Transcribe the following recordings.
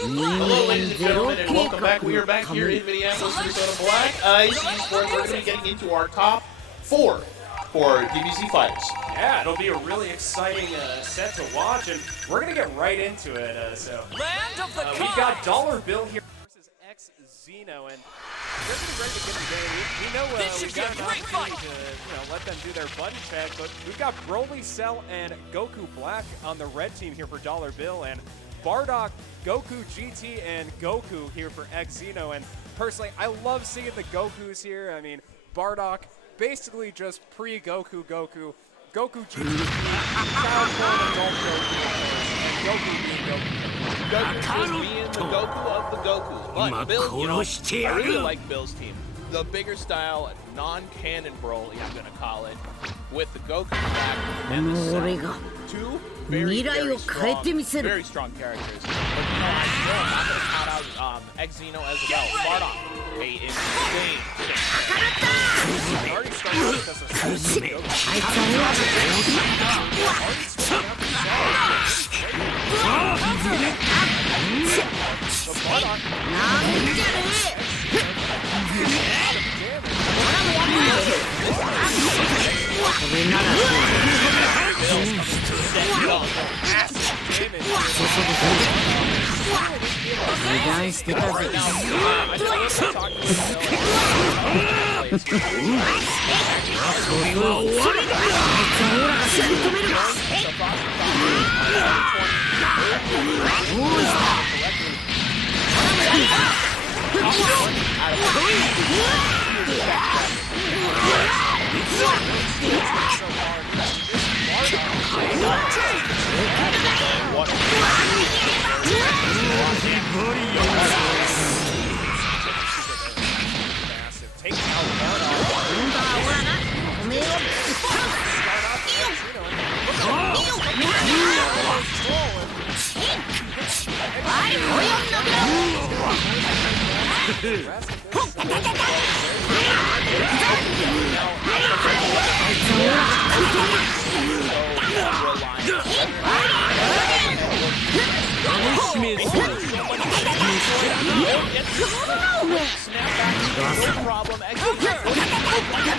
Hello, ladies and gentlemen, and welcome back. We are back here in Minneapolis, Minnesota Black Ice eSports. We're going to be getting into our top 4 for DBFZ Fighters. Yeah, it'll be a really exciting set to watch, and we're going to get right into it. We've got Dollar Bill here versus X-Zeno, and they're going to be ready to get the game. We know we've got an opportunity to let them do their button check, but we've got Broly, Cell, and Goku Black on the red team here for Dollar Bill, and Bardock, Goku GT, and Goku here for X-Zeno. And personally, I love seeing the Gokus here. I mean, Bardock, basically just pre-Goku Goku, Goku GT, child form adult Goku, and Goku being Goku. Goku just being the Goku of the Goku. But Bill, I really like Bill's team. The bigger style, non-canon Broly, I'm gonna call it, with the Goku back and the Cell. Two very strong characters. But I'm not gonna count out X-Zeno as well. Bardock, a insane He already started with us a Goku. No problem.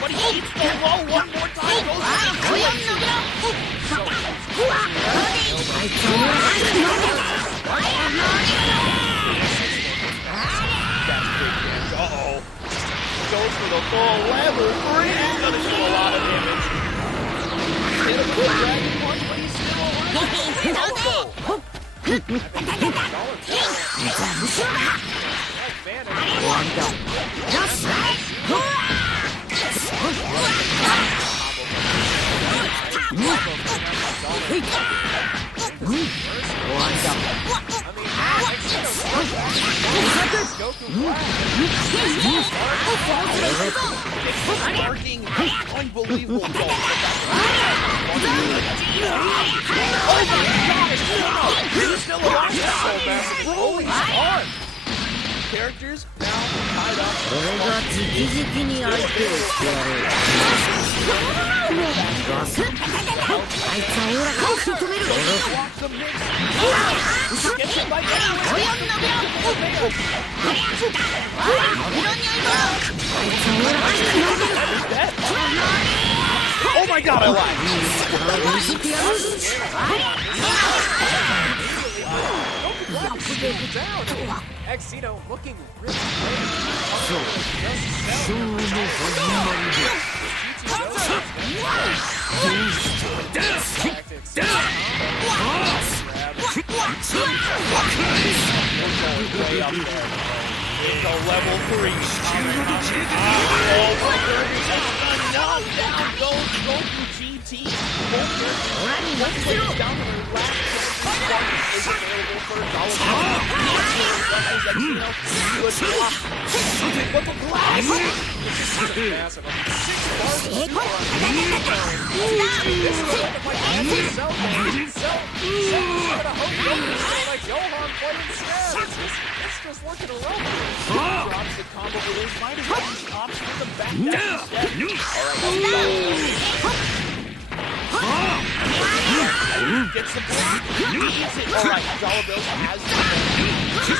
But he eats the low one more time. Uh-oh. Goes for the full level 3. He's gonna do a lot of damage. Hit a good dragon punch, but he's still alive. Working unbelievable goal. Oh my gosh! He's still alive. So massive. Broly's arm. Characters now tied up. Oh my god, I lied. X-Zeno looking really Way up there. It's a level 3. Knocked down goes Goku GT. Down to the last is available for but the blast! massive. 6 It's just working around. Drops the combo with his might as well opts for the back instead. Alright, gets Gets the block. Needs it. All right, Dollar Bill has the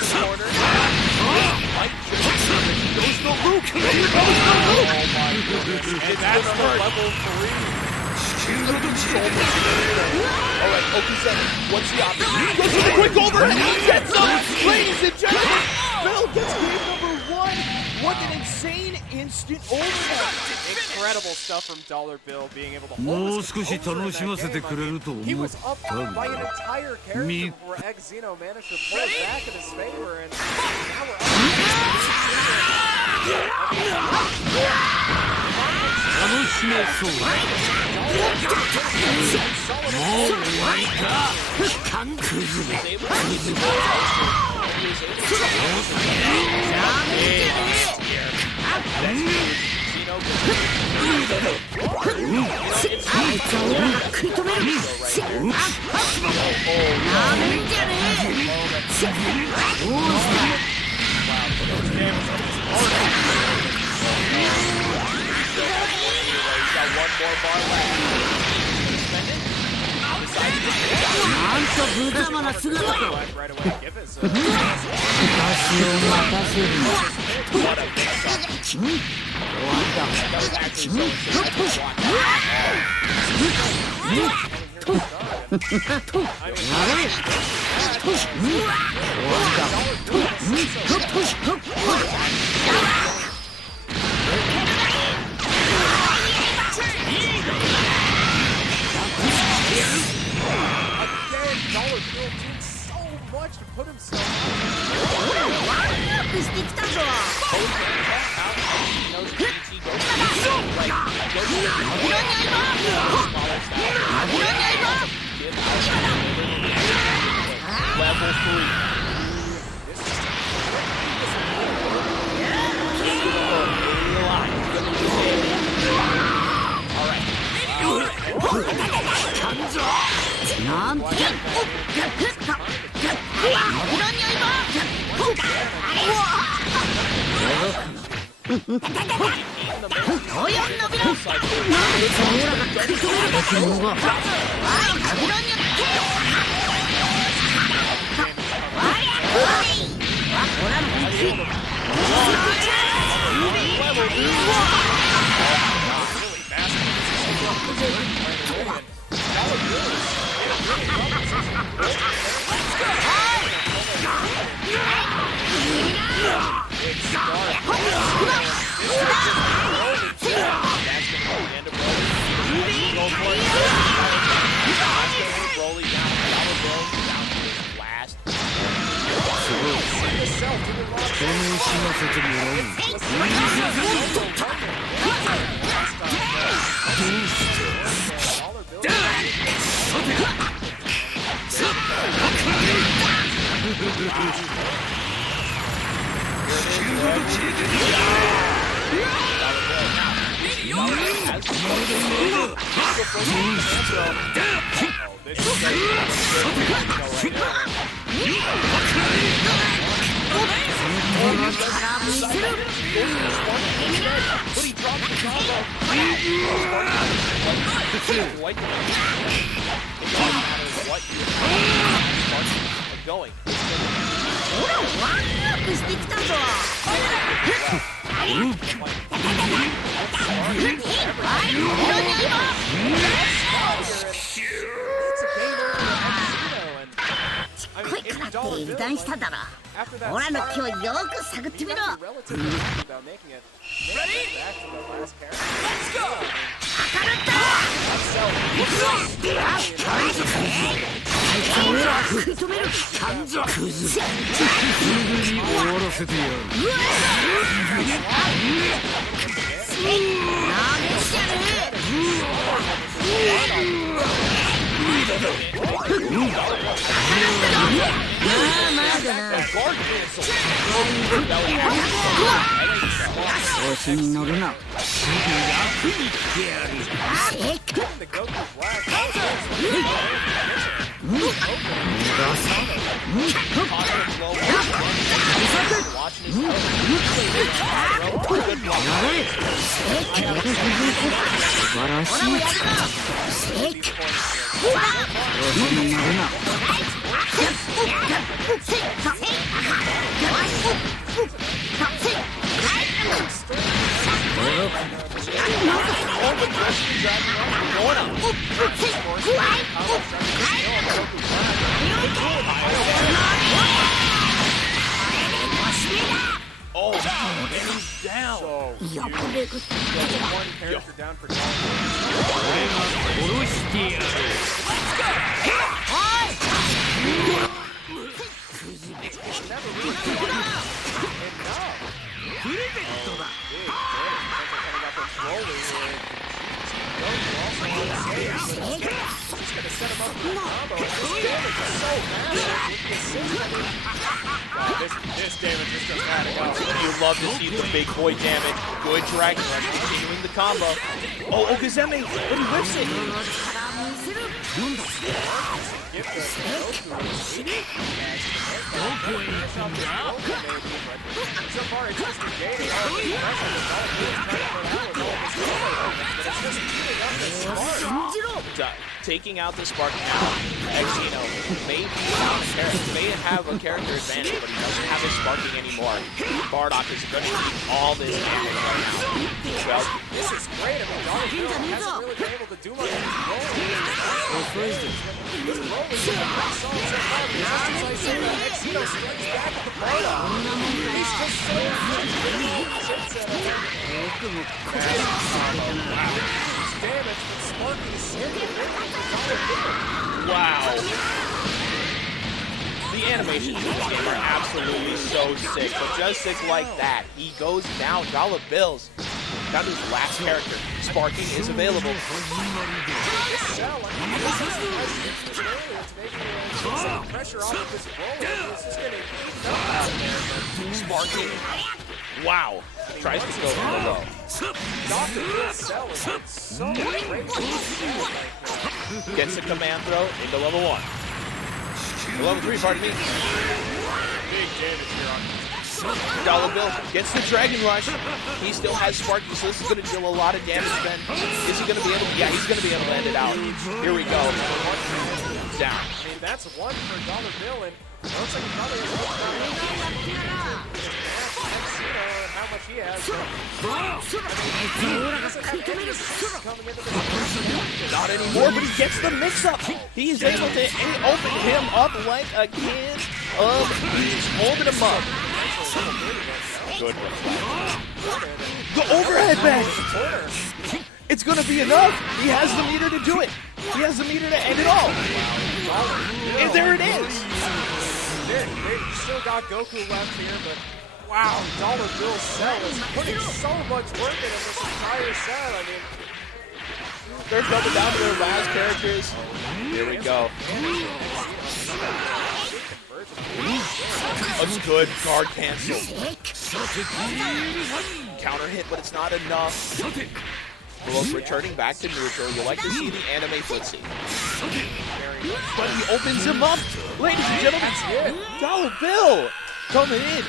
corner. Might just goes the loop. Oh my goodness. And that's the level 3. All right, Okuzemi, what's the option? Goes for the quick overhead. Gets up. Ladies and gentlemen, Bill gets game number 1. What an insane instant overhead. Incredible stuff from Dollar Bill, being able to hold his composure in that game. He was up by an entire character before Xeno managed to pull it back in his favor, and now we're Dollar Bill did so much to put himself level 3. The Goku Black. Oh, and he's down. So huge. One character down for this damage is just radical. You love to see the big boy damage. Good Dragon Rush continuing the combo. Oh, Okazeme, but he whips it. Get the so far, it's just negating all the pressure taking out the Spark now. Exino may have a character advantage, but he doesn't have his sparking anymore. Bardock is going to eat all this damage right now. Well, this is great. I mean, Dragon Ball hasn't really been able to do much of his role. This role is pretty solid so far. But just as I say that, Exino strikes back at the Bardock. He's just so damage, but Sparky is wow. The animations in this game are absolutely so sick, but just sick like that. He goes down, dollar bills. Down to his last character. Sparking is available. Pressure off of this roller. It's just going to eat up out there. Sparking. Wow. Tries to go for the low. Dr. Bill's cell is so great. Gets the command throw into level 1. Level 3, pardon me. Big damage here on Dollar Bill gets the Dragon Rush. He still has Sparky, so this is going to deal a lot of damage then. Is he going to be able to? Yeah, he's going to be able to end it out. Here we go. Down. I mean, that's one for Dollar Bill, and it looks like he probably has how much he has. Not anymore, but he gets the mix-up. He's able to open him up like a can of beans. Open him up. Good reflex. The overhead bang. It's going to be enough. He has the meter to do it. He has the meter to end it all. And there it is. You still got Goku left here, but wow, Dollar Bill's cell is putting so much work into this entire set. I mean, they're double down to their last characters. Here we go. That's good. Guard cancel. Counter hit, but it's not enough. Both returning back to neutral. You like to see the anime footsie. But he opens him up. Ladies and gentlemen, Dollar Bill coming in.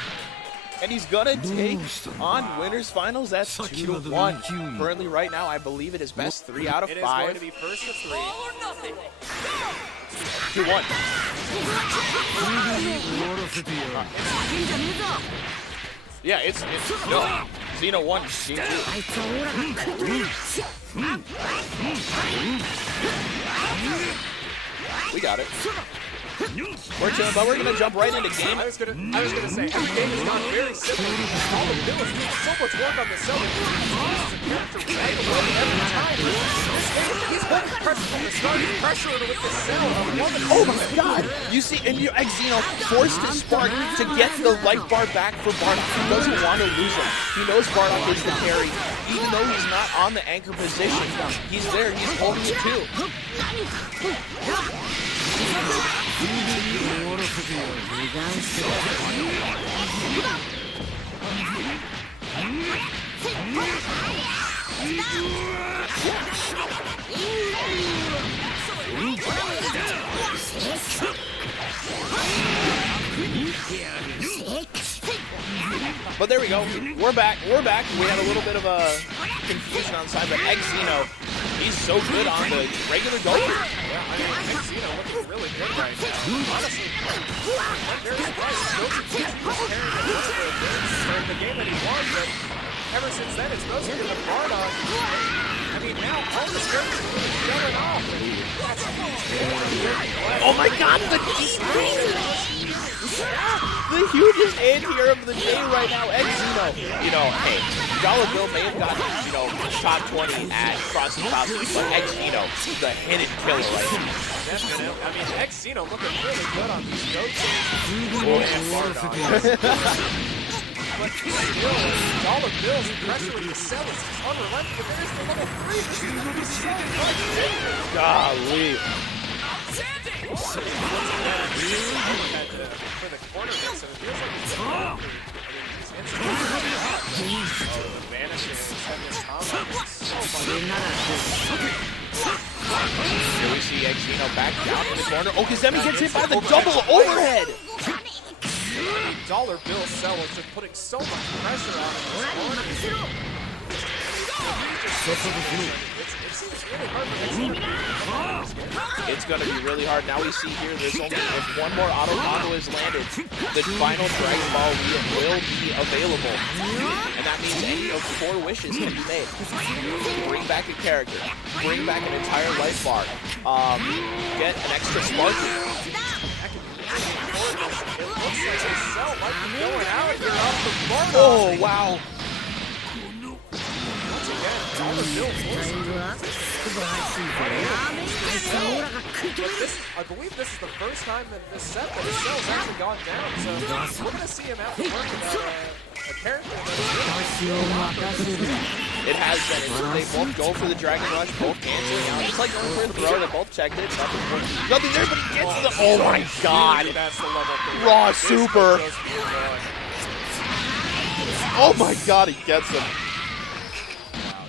And he's gonna take on winners finals. That's 2-1. Currently, right now, I believe it is best 3 out of 5. It is going to be first of 3. 2-1. Yeah, it's no. Xeno 1, Xeno 2. We got it. We're chilling, but we're gonna jump right into game. I was gonna say, every game has gone very simple. All the Bill is doing so much work on the cell. He's holding pressure from the start. He's pressuring with the cell. Oh my god! You see, and Exino forced his Spark to get the life bar back for Bardock. He doesn't want to lose him. He knows Bardock is the carry. Even though he's not on the anchor position, he's there. He's holding it too. But there we go. We're back. We're back. We had a little bit of a confusion on the side, but Xeno, he's so good on the regular Goku. Yeah, I mean, Xeno looking really good right now. Honestly, I'm very surprised. Goku was carrying the game that he won, but ever since then, it's mostly been the Bardock. I mean, now all the characters are really showing off. Oh my god, the DP! The hugest anti-hero of the day right now, Xeno. You know, hey, Dollar Bill may have gotten, you know, top 20 at Crossing Classes, but Xeno, the hidden killer right now. Definitely. I mean, Xeno looking really good on these Goku and Bardock. But still, Dollar Bill's pressure with the cell is just unrelenting. But there's the level 3. This is going to be so much damage. Golly. For the corner hit, so it feels like he's he's instantly hot. Oh, the vanishing and this combo is so funny. Here we see Xeno back down in the corner. Oh, Kazemi gets hit by the double overhead. Dollar Bill Cell is just putting so much pressure on him. It seems really hard for It's going to be really hard. Now we see here there's only if one more auto combo is landed, the final Dragon Ball will be available. And that means any of 4 wishes can be made. Bring back a character, bring back an entire life bar, get an extra Sparky. It looks like his cell might be going out here off the Bardock. Oh, wow. Once again, Dollar Bill I believe this is the first time in this set that his cell's actually gone down, so we're going to see him have to work without a character It has been. They both go for the Dragon Rush, both canceling out. It's like going for a throw. They both checked it. Nothing there, but he gets to the. Oh my god! That's the level 3. Raw super. Oh my god, he gets him.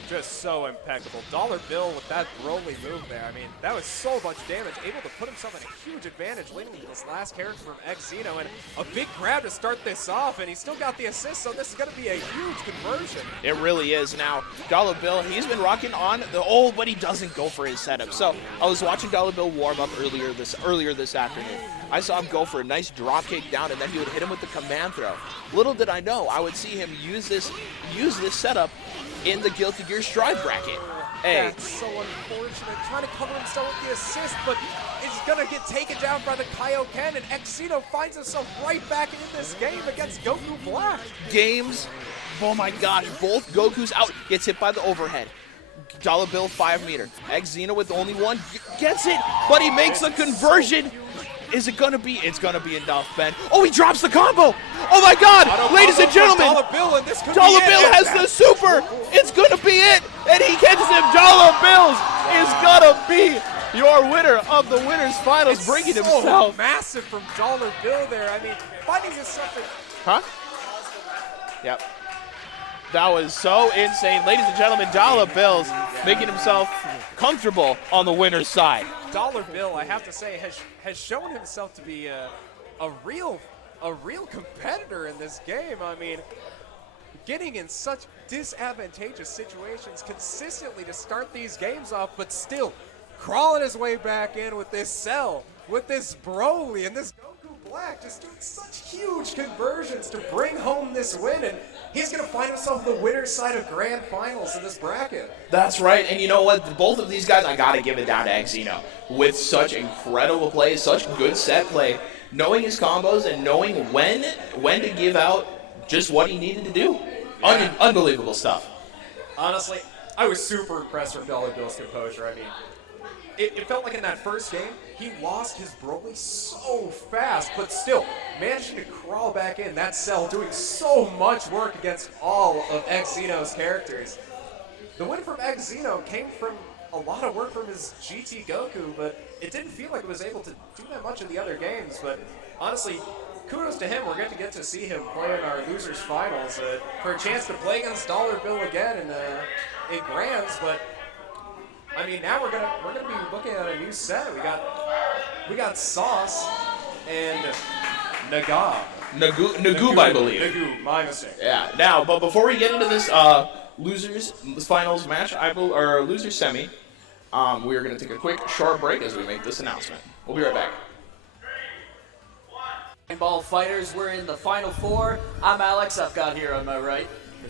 Just so impeccable. Dollar Bill with that Broly move there. I mean, that was so much damage. Able to put himself in a huge advantage leading to this last character from Xeno. And a big grab to start this off. And he's still got the assist, so this is going to be a huge conversion. It really is. Now, Dollar Bill, he's been rocking on the oh, but he doesn't go for his setup. So I was watching Dollar Bill warm up earlier this afternoon. I saw him go for a nice drop kick down, and then he would hit him with the command throw. Little did I know, I would see him use this setup in the Guilty Gear Strive bracket. Hey. That's so unfortunate. Trying to cover himself with the assist, but is going to get taken down by the Kaioken, and Xeno finds himself right back in this game against Goku Black. Games, oh my gosh, both Goku's out. Gets hit by the overhead. Dollar Bill 5 meter. Xeno with only one gets it, but he makes a conversion. Is it gonna be? It's gonna be enough, Ben. Oh, he drops the combo. Oh my God, ladies and gentlemen, Dollar Bill, and this could Dollar be Bill has the super. It's gonna be it, and he catches him. Dollar Bills is gonna be your winner of the winners finals, bringing himself. Massive from Dollar Bill there. I mean, finding himself in. Huh? Yep. That was so insane. Ladies and gentlemen, Dollar Bills making himself comfortable on the winner's side. Dollar Bill, I have to say, has shown himself to be a real competitor in this game. I mean, getting in such disadvantageous situations consistently to start these games off, but still crawling his way back in with this Cell, with this Broly, and this Goku Black, just doing such huge conversions to bring home this win, and he's going to find himself the winner's side of Grand Finals in this bracket. That's right, and you know what? Both of these guys, I got to give it down to Xeno. With such incredible play, such good set play, knowing his combos and knowing when to give out just what he needed to do. Yeah. Unbelievable stuff. Honestly, I was super impressed with Dollar Bill's composure. I mean, it felt like in that first game, he lost his Broly so fast, but still managing to crawl back in that Cell, doing so much work against all of Xeno's characters. The win from Xeno came from a lot of work from his GT Goku, but it didn't feel like it was able to do that much in the other games. But honestly, kudos to him. We're going to get to see him play in our losers finals for a chance to play against Dollar Bill again in Grands. But I mean, now we're gonna be looking at a new set. We got Sauce and Nagab. Nagoob, I believe. Nagoob, my mistake. Yeah. Now, but before we get into this losers finals match, or losers semi, we are going to take a quick short break as we make this announcement. We'll be right back. Dragon Ball FighterZ, we're in the final four. I'm Alex. I've got here on my right.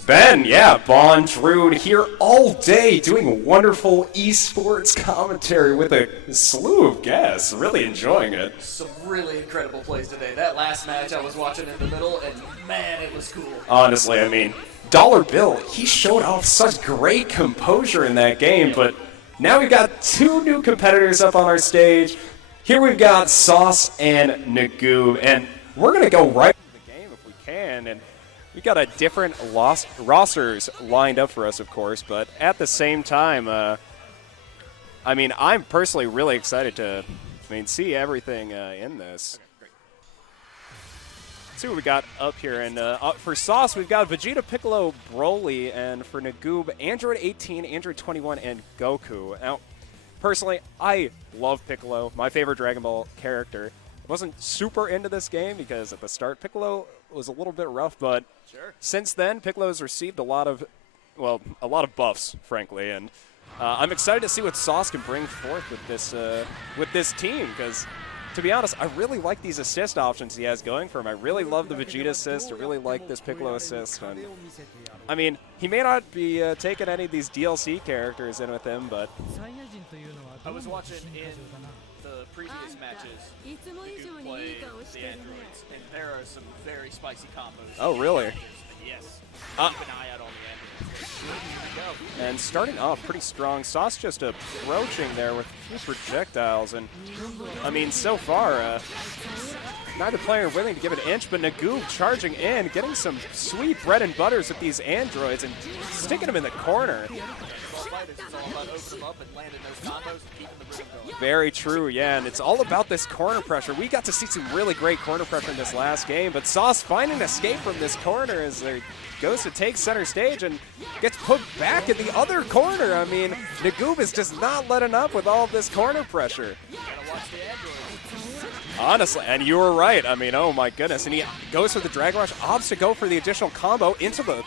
Ben, yeah, Bond Druid here all day doing wonderful eSports commentary with a slew of guests. Really enjoying it. Some really incredible plays today. That last match I was watching in the middle, and man, it was cool. Honestly, I mean, Dollar Bill, he showed off such great composure in that game, but now we've got two new competitors up on our stage. Here we've got Sauce and Nagoob, and we're going to go right into the game if we can, and we've got a different rosters lined up for us, of course, but at the same time, I mean, I'm personally really excited to see everything in this. Let's see what we got up here, and for Sauce, we've got Vegeta, Piccolo, Broly, and for Nagoob, Android 18, Android 21, and Goku. Now, personally, I love Piccolo, my favorite Dragon Ball character. Wasn't super into this game because at the start Piccolo was a little bit rough, but since then Piccolo's received a lot of buffs, frankly, and I'm excited to see what Sauce can bring forth with this team, because to be honest, I really like these assist options he has going for him. I really love the Vegeta assist. I really like this Piccolo assist. And, I mean, he may not be taking any of these DLC characters in with him, but I was watching in the previous matches Nagoob play the androids, and there are some very spicy combos. Oh, really? Yes. Keep an eye out on the androids. And starting off pretty strong, Sauce just approaching there with a few projectiles, and I mean, so far, neither player willing to give an inch, but Nagoob charging in, getting some sweet bread and butters with these androids and sticking them in the corner. Very true, yeah, and it's all about this corner pressure. We got to see some really great corner pressure in this last game, but Sauce finding an escape from this corner as he goes to take center stage and gets put back in the other corner. I mean, Nagoob is just not letting up with all of this corner pressure. Honestly, and you were right. I mean, oh my goodness. And he goes for the Dragon Rush, opts to go for the additional combo into the...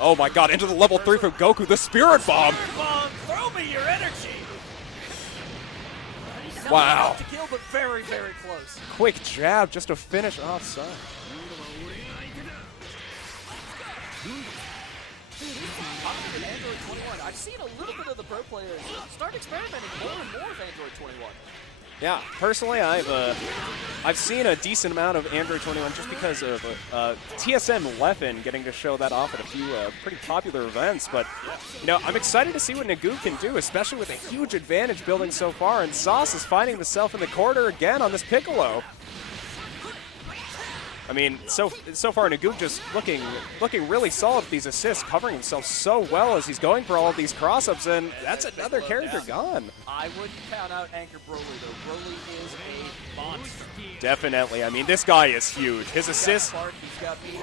Oh my god, into the level 3 from Goku, the Spirit Bomb! Throw me your energy! Wow. To kill, but very, very close. Quick jab just to finish offside. Android 21. I've seen a little bit of the pro players start experimenting more and more with Android 21. Yeah, personally, I've seen a decent amount of Android 21 just because of TSM Leffen getting to show that off at a few pretty popular events. But you know, I'm excited to see what Nagoob can do, especially with a huge advantage building so far. And Sauce is finding himself in the corner again on this Piccolo. I mean, so far Nagoob just looking really solid with these assists, covering himself so well as he's going for all of these cross-ups, and that's another character gone. I wouldn't count out Anchor Broly, though. Broly is a monster. Definitely. I mean, this guy is huge. His assists... He's got meter.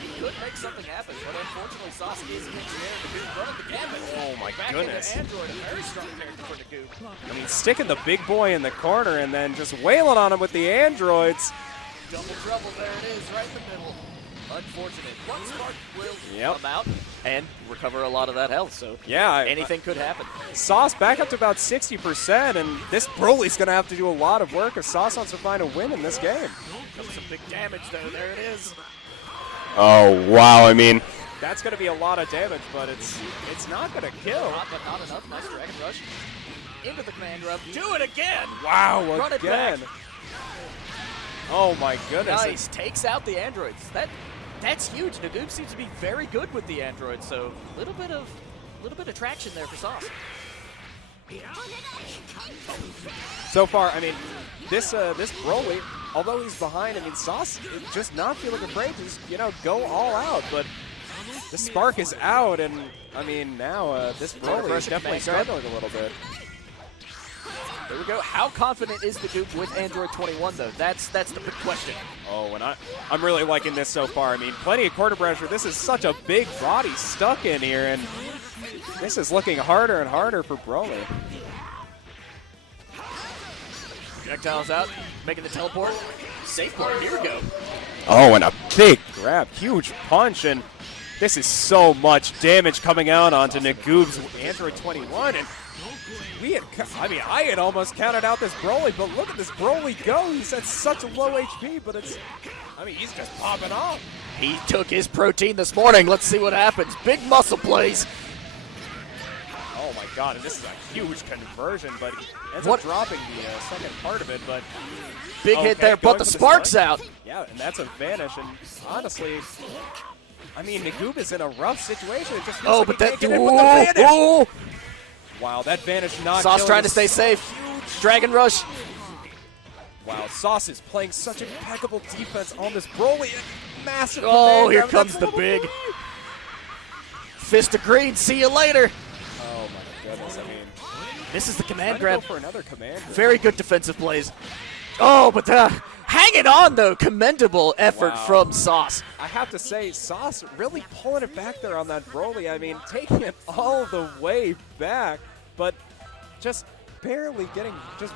He could make something happen, but unfortunately Sauce is in the air. Nagoob running the gambit. Oh my Back goodness. Into Android, a very strong character for Nagoob. I mean, sticking the big boy in the corner and then just wailing on him with the androids. Double trouble, there it is, right in the middle. Unfortunate. One spark will come out and recover a lot of that health, so yeah, anything could happen. Sauce back up to about 60%, and this Broly's going to have to do a lot of work if Sauce wants to find a win in this game. Comes some big damage, though. There it is. Oh, wow. I mean, that's going to be a lot of damage, but it's not going to kill. But not enough. Nice Dragon Rush. Into the command rub. Do it again. Wow, Run again. It back. Oh my goodness. Nice, takes out the androids. That's huge. Nagoob seems to be very good with the androids, so a little bit of traction there for Sauce. So far, I mean, this Broly, although he's behind, I mean, Sauce just not feeling afraid to just, you know, go all out, but the spark is out, and I mean, now this Broly is definitely struggling a little bit. There we go. How confident is the Goop with Android 21, though? That's the big question. Oh, and I'm really liking this so far. I mean, plenty of quarter pressure. This is such a big body stuck in here, and this is looking harder and harder for Broly. Projectiles out, making the teleport. Safe play, here we go. Oh, and a big grab, huge punch, and this is so much damage coming out onto Nagoob's Android 21, and I had almost counted out this Broly, but look at this Broly go. He's at such a low HP, but he's just popping off. He took his protein this morning. Let's see what happens. Big muscle plays. Oh my God, and this is a huge conversion, but he ends up dropping the second part of it, but... Big hit there, but the spark's out. Yeah, and that's a vanish, and honestly, I mean, Nagoob is in a rough situation. It just feels like he can't get in with the vanish. Wow, that vanish not Sauce killing trying to stay safe. Dragon Rush. Wow, Sauce is playing such impeccable defense on this Broly. Massive Oh, command here grab. comes That's the big fist of green. See you later. Oh my goodness, I mean, this is the command grab. grab. For another command grab. Very good defensive plays. Oh, but hanging on, though. Commendable effort from Sauce. I have to say, Sauce really pulling it back there on that Broly. I mean, taking it all the way back, but just barely getting just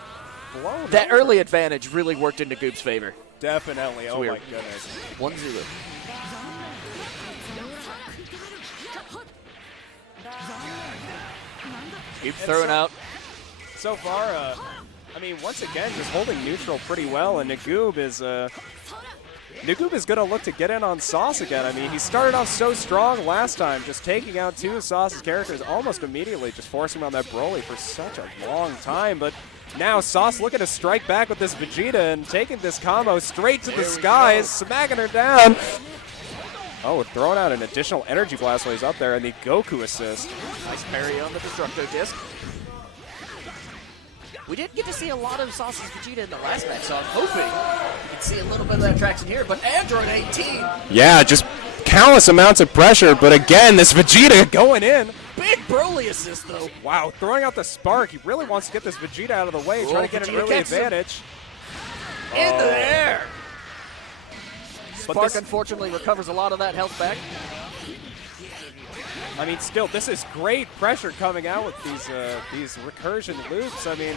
blown That over. early advantage really worked into Goop's favor. Definitely. Oh weird. my goodness. 1-0. Goop throwing out. So far, I mean, once again, just holding neutral pretty well, and Nagoob is going to look to get in on Sauce again. I mean, he started off so strong last time, just taking out two of Sauce's characters almost immediately, just forcing him on that Broly for such a long time. But now Sauce looking to strike back with this Vegeta and taking this combo straight to the skies, smacking her down. Oh, throwing out an additional energy blast while he's up there, and the Goku assist. Nice parry on the Destructo Disc. We didn't get to see a lot of Sauce's Vegeta in the last match, so I'm hoping we can see a little bit of that traction here. But Android 18. Yeah, just countless amounts of pressure, but again, this Vegeta going in. Big Broly assist, though. Wow, throwing out the spark. He really wants to get this Vegeta out of the way, trying to get an early advantage. In the air. But Spark, unfortunately, recovers a lot of that health back. I mean, still, this is great pressure coming out with these recursion loops. I mean,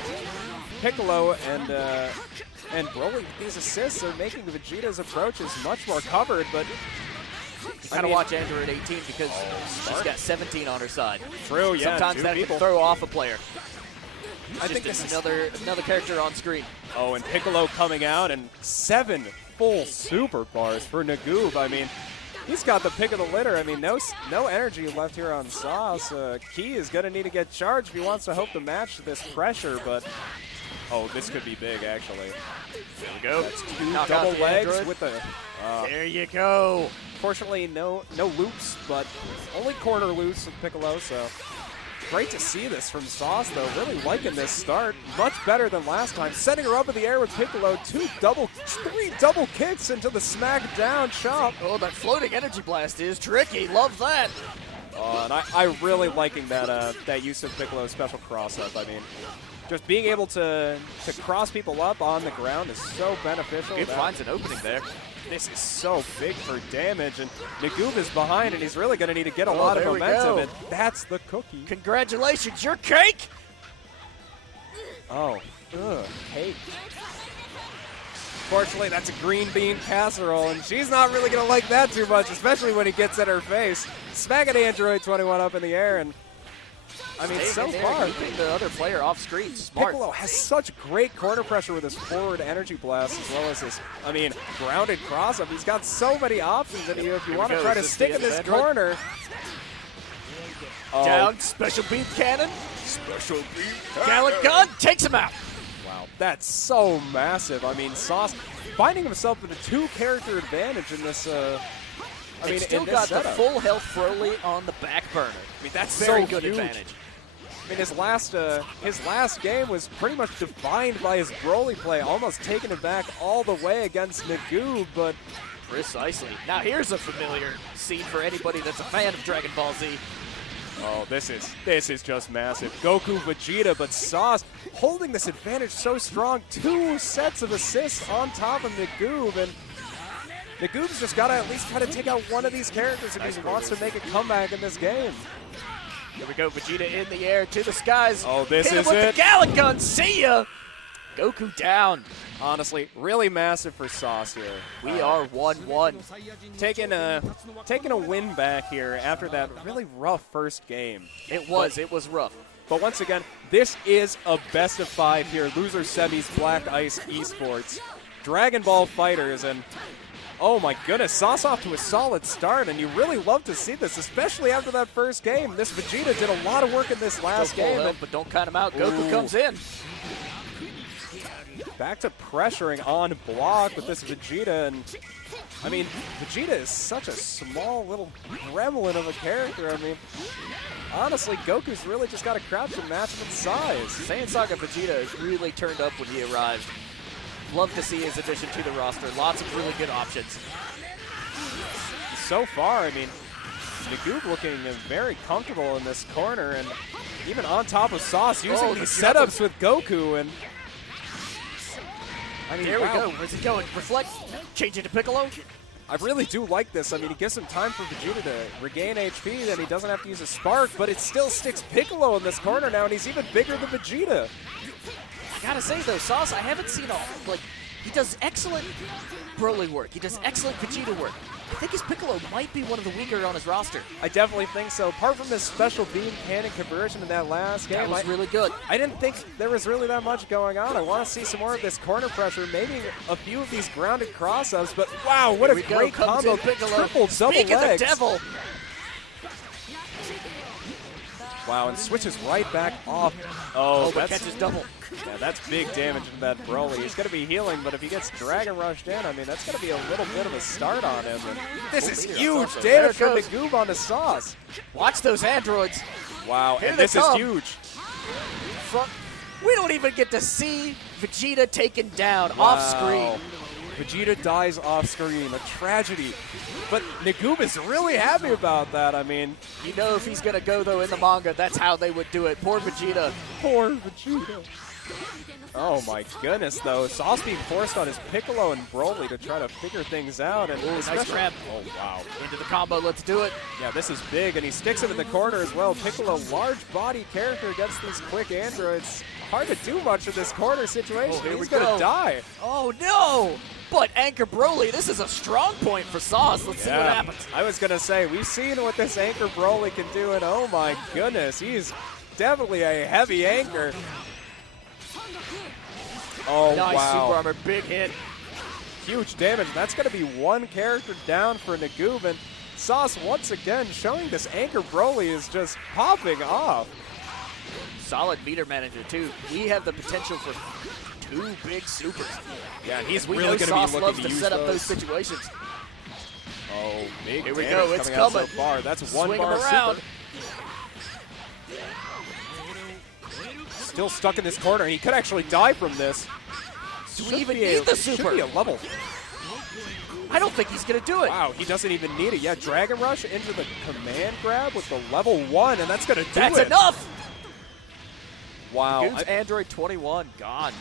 Piccolo and Broly, these assists are making Vegeta's approaches much more covered, but You gotta watch Android 18 because she's got 17 on her side. True, yeah. Sometimes that can throw off a player. I think this is another character on screen. Oh, and Piccolo coming out, and 7 full super bars for Nagoob. I mean, he's got the pick of the litter. I mean, no energy left here on Sauce. Key is going to need to get charged if he wants to hope to match this pressure, but oh, this could be big, actually. There we go. That's 2 double legs with the... there you go. Fortunately, no loops, but only corner loops with Piccolo, so... Great to see this from Sauce, though. Really liking this start. Much better than last time. Setting her up in the air with Piccolo. 3 double kicks into the smackdown chop. Oh, that floating energy blast is tricky. Love that. And I really liking that use of Piccolo's special cross-up. I mean, just being able to cross people up on the ground is so beneficial. It finds an opening there. This is so big for damage, and Nagoob is behind, and he's really going to need to get a lot of momentum, and that's the cookie. Congratulations, your cake! Oh, cake. Fortunately, that's a green bean casserole, and she's not really going to like that too much, especially when he gets at her face. Smacking Android 21 up in the air, and I mean, so far, keeping the other player off screen. Smart. Piccolo has such great corner pressure with his forward energy blast as well as his, I mean, grounded cross-up. He's got so many options in here if you want to try to stick in this corner. Down, special beam cannon. Special beam. Gallic gun takes him out. Wow, that's so massive. I mean, Sauce finding himself with a 2-character advantage in this. I mean, still got the full health Broly on the back burner. I mean, that's very good advantage. I mean, his last game was pretty much defined by his Broly play, almost taking it back all the way against Nagoob, but... Precisely. Now here's a familiar scene for anybody that's a fan of Dragon Ball Z. Oh, this is just massive. Goku, Vegeta, but Sauce holding this advantage so strong. 2 sets of assists on top of Nagoob, and Nagoob's just got to at least try to take out one of these characters if he wants to make a comeback in this game. Here we go, Vegeta in the air to the skies. Oh, this Hit him is with it. the Gallon Gun, see ya! Goku down. Honestly, really massive for Sauce here. We are 1-1. Taking a win back here after that really rough first game. It was rough. But once again, this is a best of 5 here. Loser semis, Black Ice eSports, Dragon Ball FighterZ, and oh my goodness, Sauce off to a solid start, and you really love to see this, especially after that first game. This Vegeta did a lot of work in this last game. But don't count him out. Goku comes in. Back to pressuring on block with this Vegeta, and I mean, Vegeta is such a small little gremlin of a character. I mean, honestly, Goku's really just got to crouch and match him in size. Saiyan Saga Vegeta has really turned up when he arrived. Love to see his addition to the roster. Lots of really good options. So far, I mean, Nagoob looking very comfortable in this corner, and even on top of Sauce using these setups with Goku, and I mean, there we go. Where's he going? Reflect. Change it to Piccolo. I really do like this. I mean, he gives him time for Vegeta to regain HP, then he doesn't have to use a spark, but it still sticks Piccolo in this corner now, and he's even bigger than Vegeta. I gotta say though, Sauce, I haven't seen he does excellent Broly work. He does excellent Vegeta work. I think his Piccolo might be one of the weaker on his roster. I definitely think so. Apart from this special beam cannon conversion in that last game, That was really good. I didn't think there was really that much going on. I want to see some more of this corner pressure, maybe a few of these grounded cross-ups, but wow, what a great combo. Triple double Speak of the legs. devil. Wow, and switches right back off. Oh, but catches double. Yeah, that's big damage in that Broly. He's going to be healing, but if he gets Dragon Rushed in, I mean, that's going to be a little bit of a start on him. And this is huge damage from Nagoob on the Sauce. Watch those androids. Wow, Here and they this is come. huge. We don't even get to see Vegeta taken down off screen. Vegeta dies off screen, a tragedy. But Nagoob is really happy about that. I mean, You know if he's going to go, though, in the manga, that's how they would do it. Poor Vegeta. poor Vegeta. Oh my goodness, though. Sauce being forced on his Piccolo and Broly to try to figure things out. And Nice grab. Oh, wow. Into the combo, let's do it. Yeah, this is big, and he sticks him in the corner as well. Piccolo, large body character against these quick androids. Hard to do much in this corner situation. Here He's we going to go. die. Oh, no. But Anchor Broly, this is a strong point for Sauce. Let's see what happens. I was going to say, we've seen what this Anchor Broly can do, and oh my goodness, he's definitely a heavy anchor. Oh, Nice wow. Super Armor, big hit. Huge damage. That's going to be one character down for Nagoob, and Sauce once again showing this Anchor Broly is just popping off. Solid meter manager, too. We have the potential for 2 big supers. Yeah, and he's We really know going to be Sauce looking loves to to use set up those those. situations. Oh, big Here we damage go, it's coming out so coming. far. That's one Swing bar him around. super. Still stuck in this corner, and he could actually die from this. Do we even need the super? Should be a level. I don't think he's going to do it. Wow, he doesn't even need it. Yeah, Dragon Rush into the command grab with the level 1, and that's going to do That's it. enough. Wow. Goon's Android 21 gone.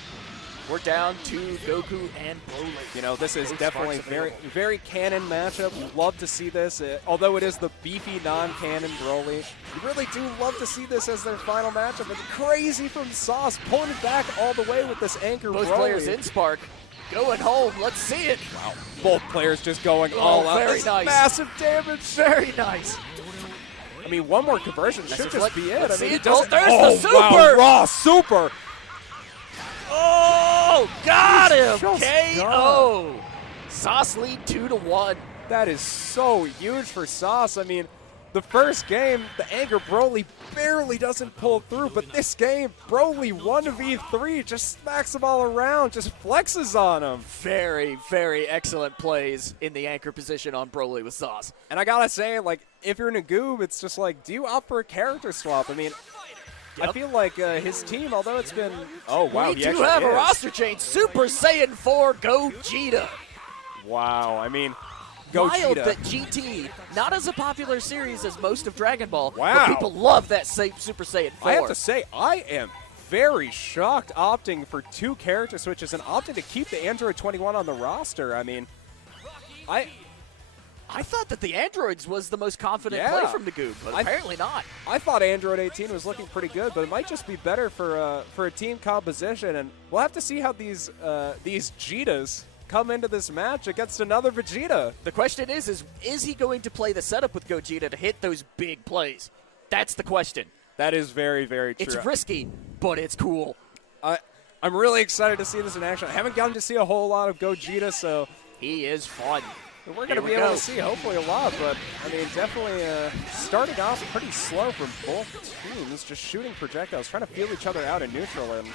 We're down to Goku and Broly. You know, this is definitely Sparks very, available. very canon matchup. Love to see this. Although it is the beefy non-canon Broly, you really do love to see this as their final matchup. And crazy from Sauce, pulling it back all the way with this anchor Both Broly. players in Spark. Going home. Let's see it. Wow. Both players just going all out. very This nice. Massive damage. Very nice. I mean, one more conversion should just be it. Let's I see mean, it. he doesn't. There's the super. Wow, raw super. Oh, got him. Just KO. Sauce lead 2-1. That is so huge for Sauce. I mean, the first game, the Anchor Broly barely doesn't pull through, but this game, Broly 1v3 just smacks them all around, just flexes on them. Very, very excellent plays in the anchor position on Broly with Sauce. And I gotta say, like, if you're Nagoob, it's just like, do you opt for a character swap? I mean, I feel like his team, although it's been, oh wow, We he do actually have a is. roster change. Super Saiyan 4 Gogeta. Wow, I mean, wild Gogeta. that GT, not as a popular series as most of Dragon Ball, Wow. but people love that Super Saiyan 4. I have to say, I am very shocked opting for 2 character switches and opting to keep the Android 21 on the roster. I mean, I thought that the Androids was the most confident Yeah. play from Nagoo, but apparently not. I thought Android 18 was looking pretty good, but it might just be better for a team composition, and we'll have to see how these Jetas come into this match against another Vegeta. The question is he going to play the setup with Gogeta to hit those big plays? That's the question. That is very, very true. It's risky, but it's cool. I'm really excited to see this in action. I haven't gotten to see a whole lot of Gogeta, so He is fun. we're going to be able to see hopefully a lot, but I mean, definitely starting off pretty slow from both teams, just shooting projectiles, trying to feel each other out in neutral, and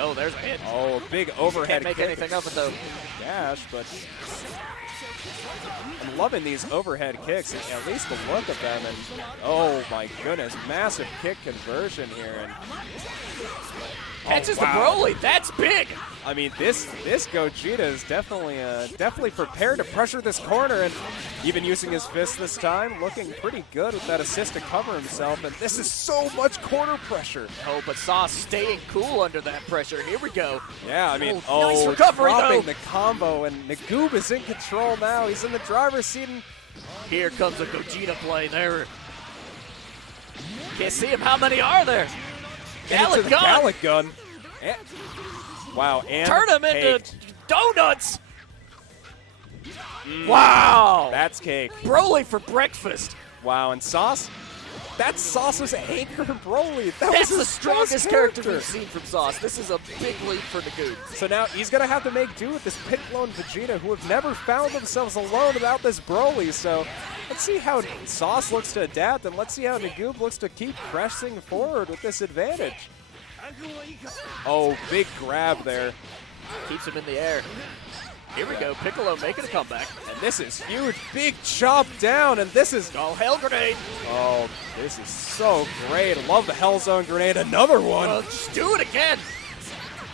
Oh, there's a hit. a big overhead Can't make kick. anything of it, though. Dash, but I'm loving these overhead kicks, at least the look of them, and oh my goodness, massive kick conversion here, and Catches wow. the Broly. That's big. I mean, this Gogeta is definitely prepared to pressure this corner, and even using his fist this time, looking pretty good with that assist to cover himself. And this is so much corner pressure. Oh, but Sauce staying cool under that pressure. Here we go. Yeah, I mean, nice recovery, dropping though. the combo, and Nagoob is in control now. He's in the driver's seat. And Here comes a Gogeta play there. Can't see him. How many are there? into the Gallic gun. Gallic gun. Wow, and Turn him into cake. donuts. Wow. That's cake. Broly for breakfast. Wow, and Sauce. That's Sauce's anchor Broly. That's was the his strongest best character we've seen from Sauce. This is a big leap for Nagoo. So now he's going to have to make do with this Piccolo and Vegeta, who have never found themselves alone without this Broly. So let's see how Sauce looks to adapt, and let's see how Nagoob looks to keep pressing forward with this advantage. Oh, big grab there. Keeps him in the air. Here we go. Piccolo making a comeback. And this is huge. Big chop down, and this is... Oh, Hell Grenade. Oh, this is so great. I love the Hell Zone grenade. Another one. Well, just do it again.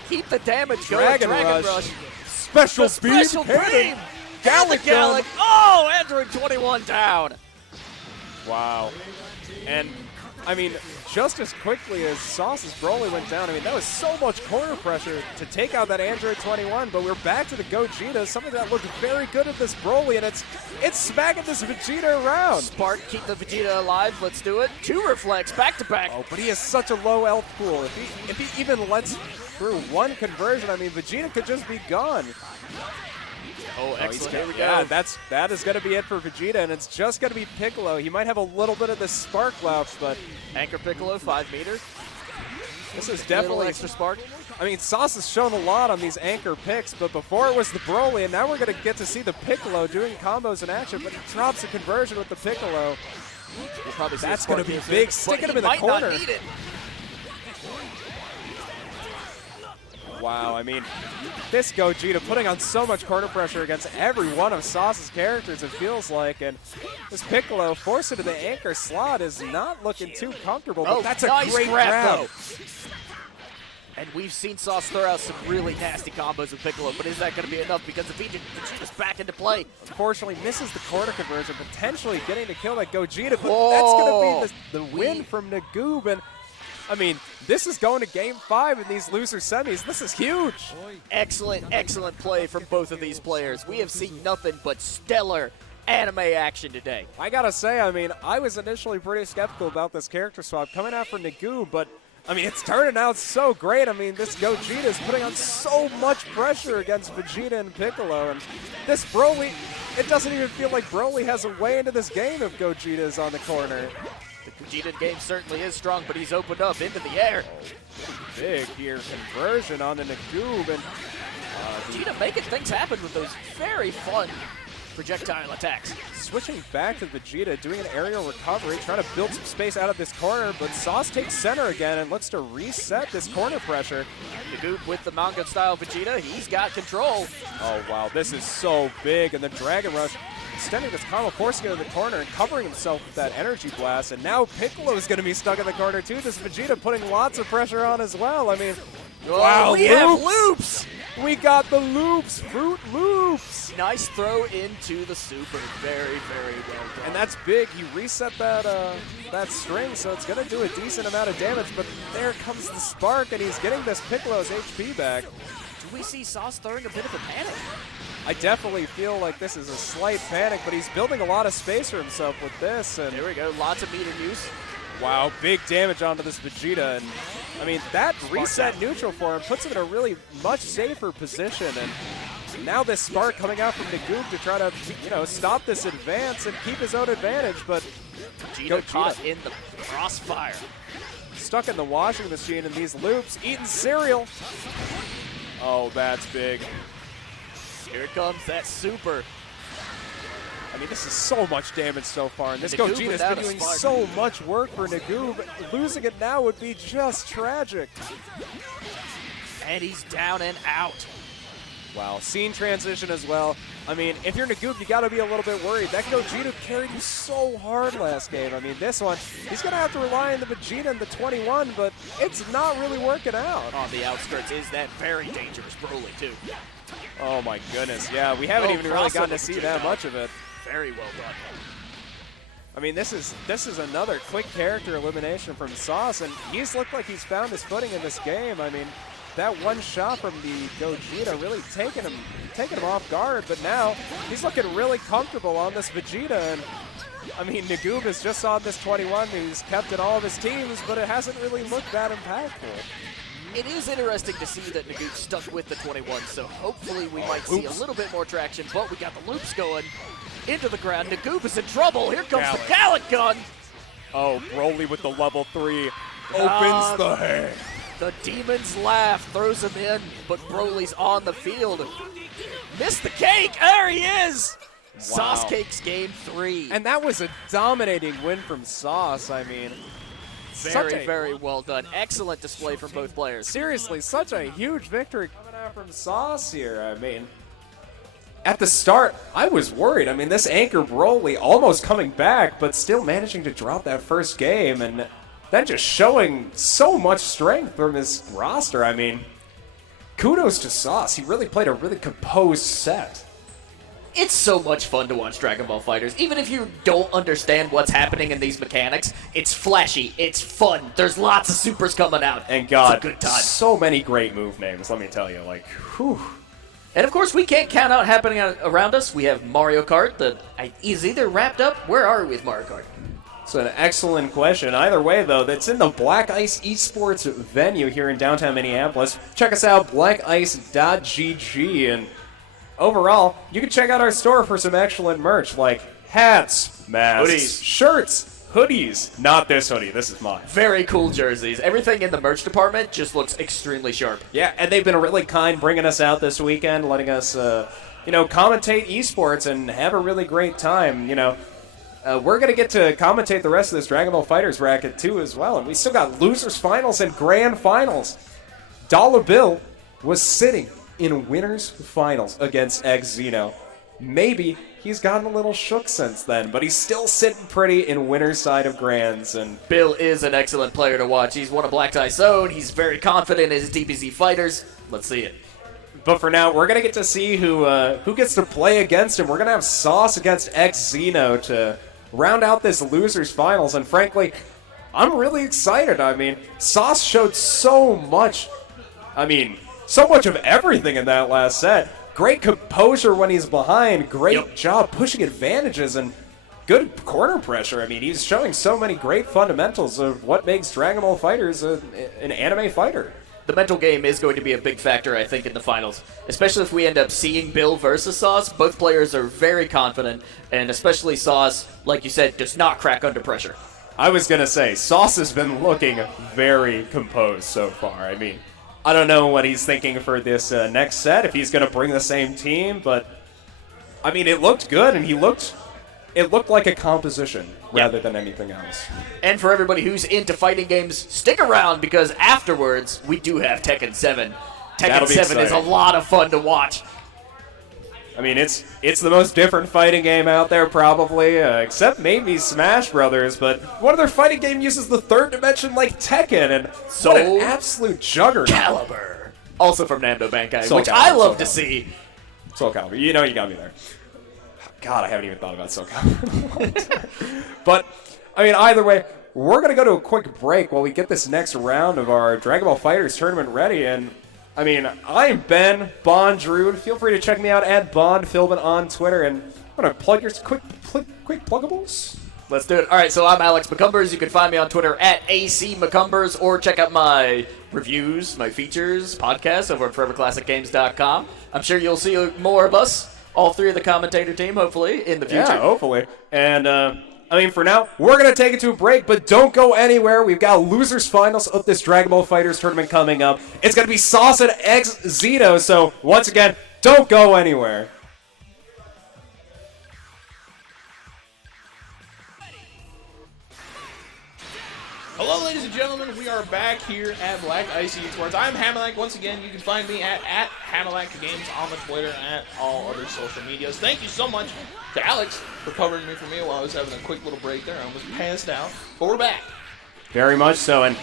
Keep the damage going. Dragon Rush. Special The speed. special cannon. beam. Gallic gun. Oh, Android 21 down. Wow. And, I mean, just as quickly as Sauce's Broly went down, I mean, that was so much corner pressure to take out that Android 21, but we're back to the Gogeta, something that looked very good at this Broly, and it's smacking this Vegeta around. Spark, keep the Vegeta alive. Let's do it. 2 reflects, back to back. Oh, but he has such a low health pool. If he even lets through one conversion, I mean, Vegeta could just be gone. Oh, excellent. Here we go. Yeah, that is going to be it for Vegeta, and it's just going to be Piccolo. He might have a little bit of the spark left, but Anchor Piccolo, 5 meter. this is Little definitely extra spark. I mean, Sauce has shown a lot on these anchor picks, but before it was the Broly, and now we're going to get to see the Piccolo doing combos in action, but he drops a conversion with the Piccolo. We'll probably see That's a spark going to be here soon, big, but sticking he him in the might corner. Not need it. Wow, I mean, this Gogeta putting on so much corner pressure against every one of Sauce's characters, it feels like, and this Piccolo forced into the anchor slot is not looking too comfortable, but Oh, that's a nice great grab, grab. though. And we've seen Sauce throw out some really nasty combos with Piccolo, but is that going to be enough? Because if Vegeta's back into play. Unfortunately, misses the corner conversion, potentially getting to kill that Gogeta, but Whoa. that's going to be the win from Nagoob, and I mean, this is going to Game 5 in these loser semis. This is huge. Excellent, excellent play from both of these players. We have seen nothing but stellar anime action today. I gotta say, I mean, I was initially pretty skeptical about this character swap coming out from Nagoob, but I mean, it's turning out so great. I mean, this Gogeta is putting on so much pressure against Vegeta and Piccolo, and this Broly, it doesn't even feel like Broly has a way into this game if Gogeta is on the corner. The Vegeta game certainly is strong, but he's opened up into the air. Big here conversion on the Nagoob, and Vegeta making things happen with those very fun projectile attacks. switching back to Vegeta, doing an aerial recovery, trying to build some space out of this corner, but Sauce takes center again and looks to reset this corner pressure. Nagoob with the manga-style Vegeta, he's got control. Oh, wow, this is so big, and the Dragon Rush extending this combo, forcing it in the corner and covering himself with that energy blast, and now Piccolo is going to be stuck in the corner too. This Vegeta putting lots of pressure on as well. I mean, wow, we have loops! We got the loops, Fruit Loops. Nice throw into the super. Very, very well done. And that's big. He reset that string, so it's going to do a decent amount of damage. But there comes the spark, and he's getting this Piccolo's HP back. Do we see Sauce throwing a bit of a panic? I definitely feel like this is a slight panic, but he's building a lot of space for himself with this. And there we go. Lots of meter use. Wow, big damage onto this Vegeta. And I mean, that reset neutral for him puts him in a really much safer position. And now this spark coming out from Nagoob to try to, stop this advance and keep his own advantage. But Vegeta caught in the crossfire. Stuck in the washing machine in these loops, eating cereal. Oh, that's big. Here comes that super. I mean, this is so much damage so far, and this Gogeta's been doing so much work for Nagoob. Losing it now would be just tragic. And he's down and out. Wow, scene transition as well. I mean, if you're Nagoob, you got to be a little bit worried. That Gogeta carried you so hard last game. I mean, this one, he's going to have to rely on the Vegeta and the 21, but it's not really working out. On the outskirts is that very dangerous Broly, too. Oh, my goodness. Yeah, we haven't even really gotten to see that much of it. Very well done. I mean, this is another quick character elimination from Sauce, and he's looked like he's found his footing in this game. I mean, that one shot from the Gogeta really taking him off guard, but now he's looking really comfortable on this Vegeta. And I mean, Nagoob is just on this 21 who's kept in all of his teams, but it hasn't really looked that impactful. It is interesting to see that Nagoob stuck with the 21, so hopefully we might see a little bit more traction, but we got the loops going into the ground. Nagoob is in trouble. Here comes the Gallic gun. Oh, Broly with the level 3 opens the hand. The Demon's Laugh throws him in, but Broly's on the field. Missed the cake. There he is. Wow. Sauce Cake's game 3. And that was a dominating win from Sauce. I mean, very well done. Excellent display from both players. Seriously, such a huge victory coming out from Sauce here. I mean, at the start, I was worried. I mean, this anchor Broly almost coming back, but still managing to drop that first game, and then just showing so much strength from his roster. I mean, kudos to Sauce. He really played a really composed set. It's so much fun to watch Dragon Ball FighterZ. Even if you don't understand what's happening in these mechanics, it's flashy, it's fun. There's lots of supers coming out. And God, it's a good time. So many great move names, let me tell you. Like, whew. And of course, we can't count out happening around us. We have Mario Kart that is either wrapped up. Where are we with Mario Kart? It's an excellent question. Either way, though, that's in the Black Ice eSports venue here in downtown Minneapolis. Check us out, blackice.gg, and overall, you can check out our store for some excellent merch like hats, masks, hoodies, shirts, hoodies. Not this hoodie. This is mine. Very cool jerseys. Everything in the merch department just looks extremely sharp. Yeah, and they've been really kind bringing us out this weekend, letting us, commentate esports and have a really great time, We're going to get to commentate the rest of this Dragon Ball FighterZ bracket, too, as well. And we still got losers finals and grand finals. Dollar Bill was sitting in winners finals against Xeno. Maybe he's gotten a little shook since then, but he's still sitting pretty in winner's side of grands. And Bill is an excellent player to watch. He's one of Black Tie's own. He's very confident in his DBZ fighters. Let's see it. But for now, we're going to get to see who gets to play against him. We're going to have Sauce against Xeno to round out this losers finals. And frankly, I'm really excited. I mean, Sauce showed so much of everything in that last set. Great composure when he's behind. Great job pushing advantages and good corner pressure. I mean, he's showing so many great fundamentals of what makes Dragon Ball FighterZ an anime fighter. The mental game is going to be a big factor, I think, in the finals. Especially if we end up seeing Bill versus Sauce. Both players are very confident, and especially Sauce, like you said, does not crack under pressure. I was going to say, Sauce has been looking very composed so far. I mean, I don't know what he's thinking for this next set, if he's going to bring the same team, but I mean, it looked good, and it looked like a composition rather than anything else. And for everybody who's into fighting games, stick around, because afterwards, we do have Tekken 7. Tekken 7 is a lot of fun to watch. I mean, it's the most different fighting game out there, probably, except maybe Smash Brothers, but one of their fighting game uses the third dimension like Tekken, and so what an absolute juggernaut. Caliber. Also from Nando Bankai, Soul which Calibur, I love Soul to Calibur. see. Soul Calibur. You know you got me there. God, I haven't even thought about Soul Calibur. But, I mean, either way, we're going to go to a quick break while we get this next round of our Dragon Ball FighterZ tournament ready. And, I mean, I'm Ben Bondrude. Feel free to check me out at BondFilbin on Twitter. And I'm going to plug your quick pluggables. Let's do it. All right, so I'm Alex McCumbers. You can find me on Twitter at ACMcCumbers or check out my reviews, my features, podcasts over at ForeverClassicGames.com. I'm sure you'll see more of us, all three of the commentator team, hopefully, in the future. Yeah, hopefully. And, I mean, for now, we're going to take it to a break, but don't go anywhere. We've got losers finals of this Dragon Ball FighterZ tournament coming up. It's going to be Sauce and X Zito, so once again, don't go anywhere. Hello, ladies and gentlemen. We are back here at Black Ice eSports. I'm Hamalak. Once again, you can find me at Hamalak Games on the Twitter and at all other social medias. Thank you so much to Alex for covering me for me while I was having a quick little break there. I almost passed out, but we're back. Very much so, and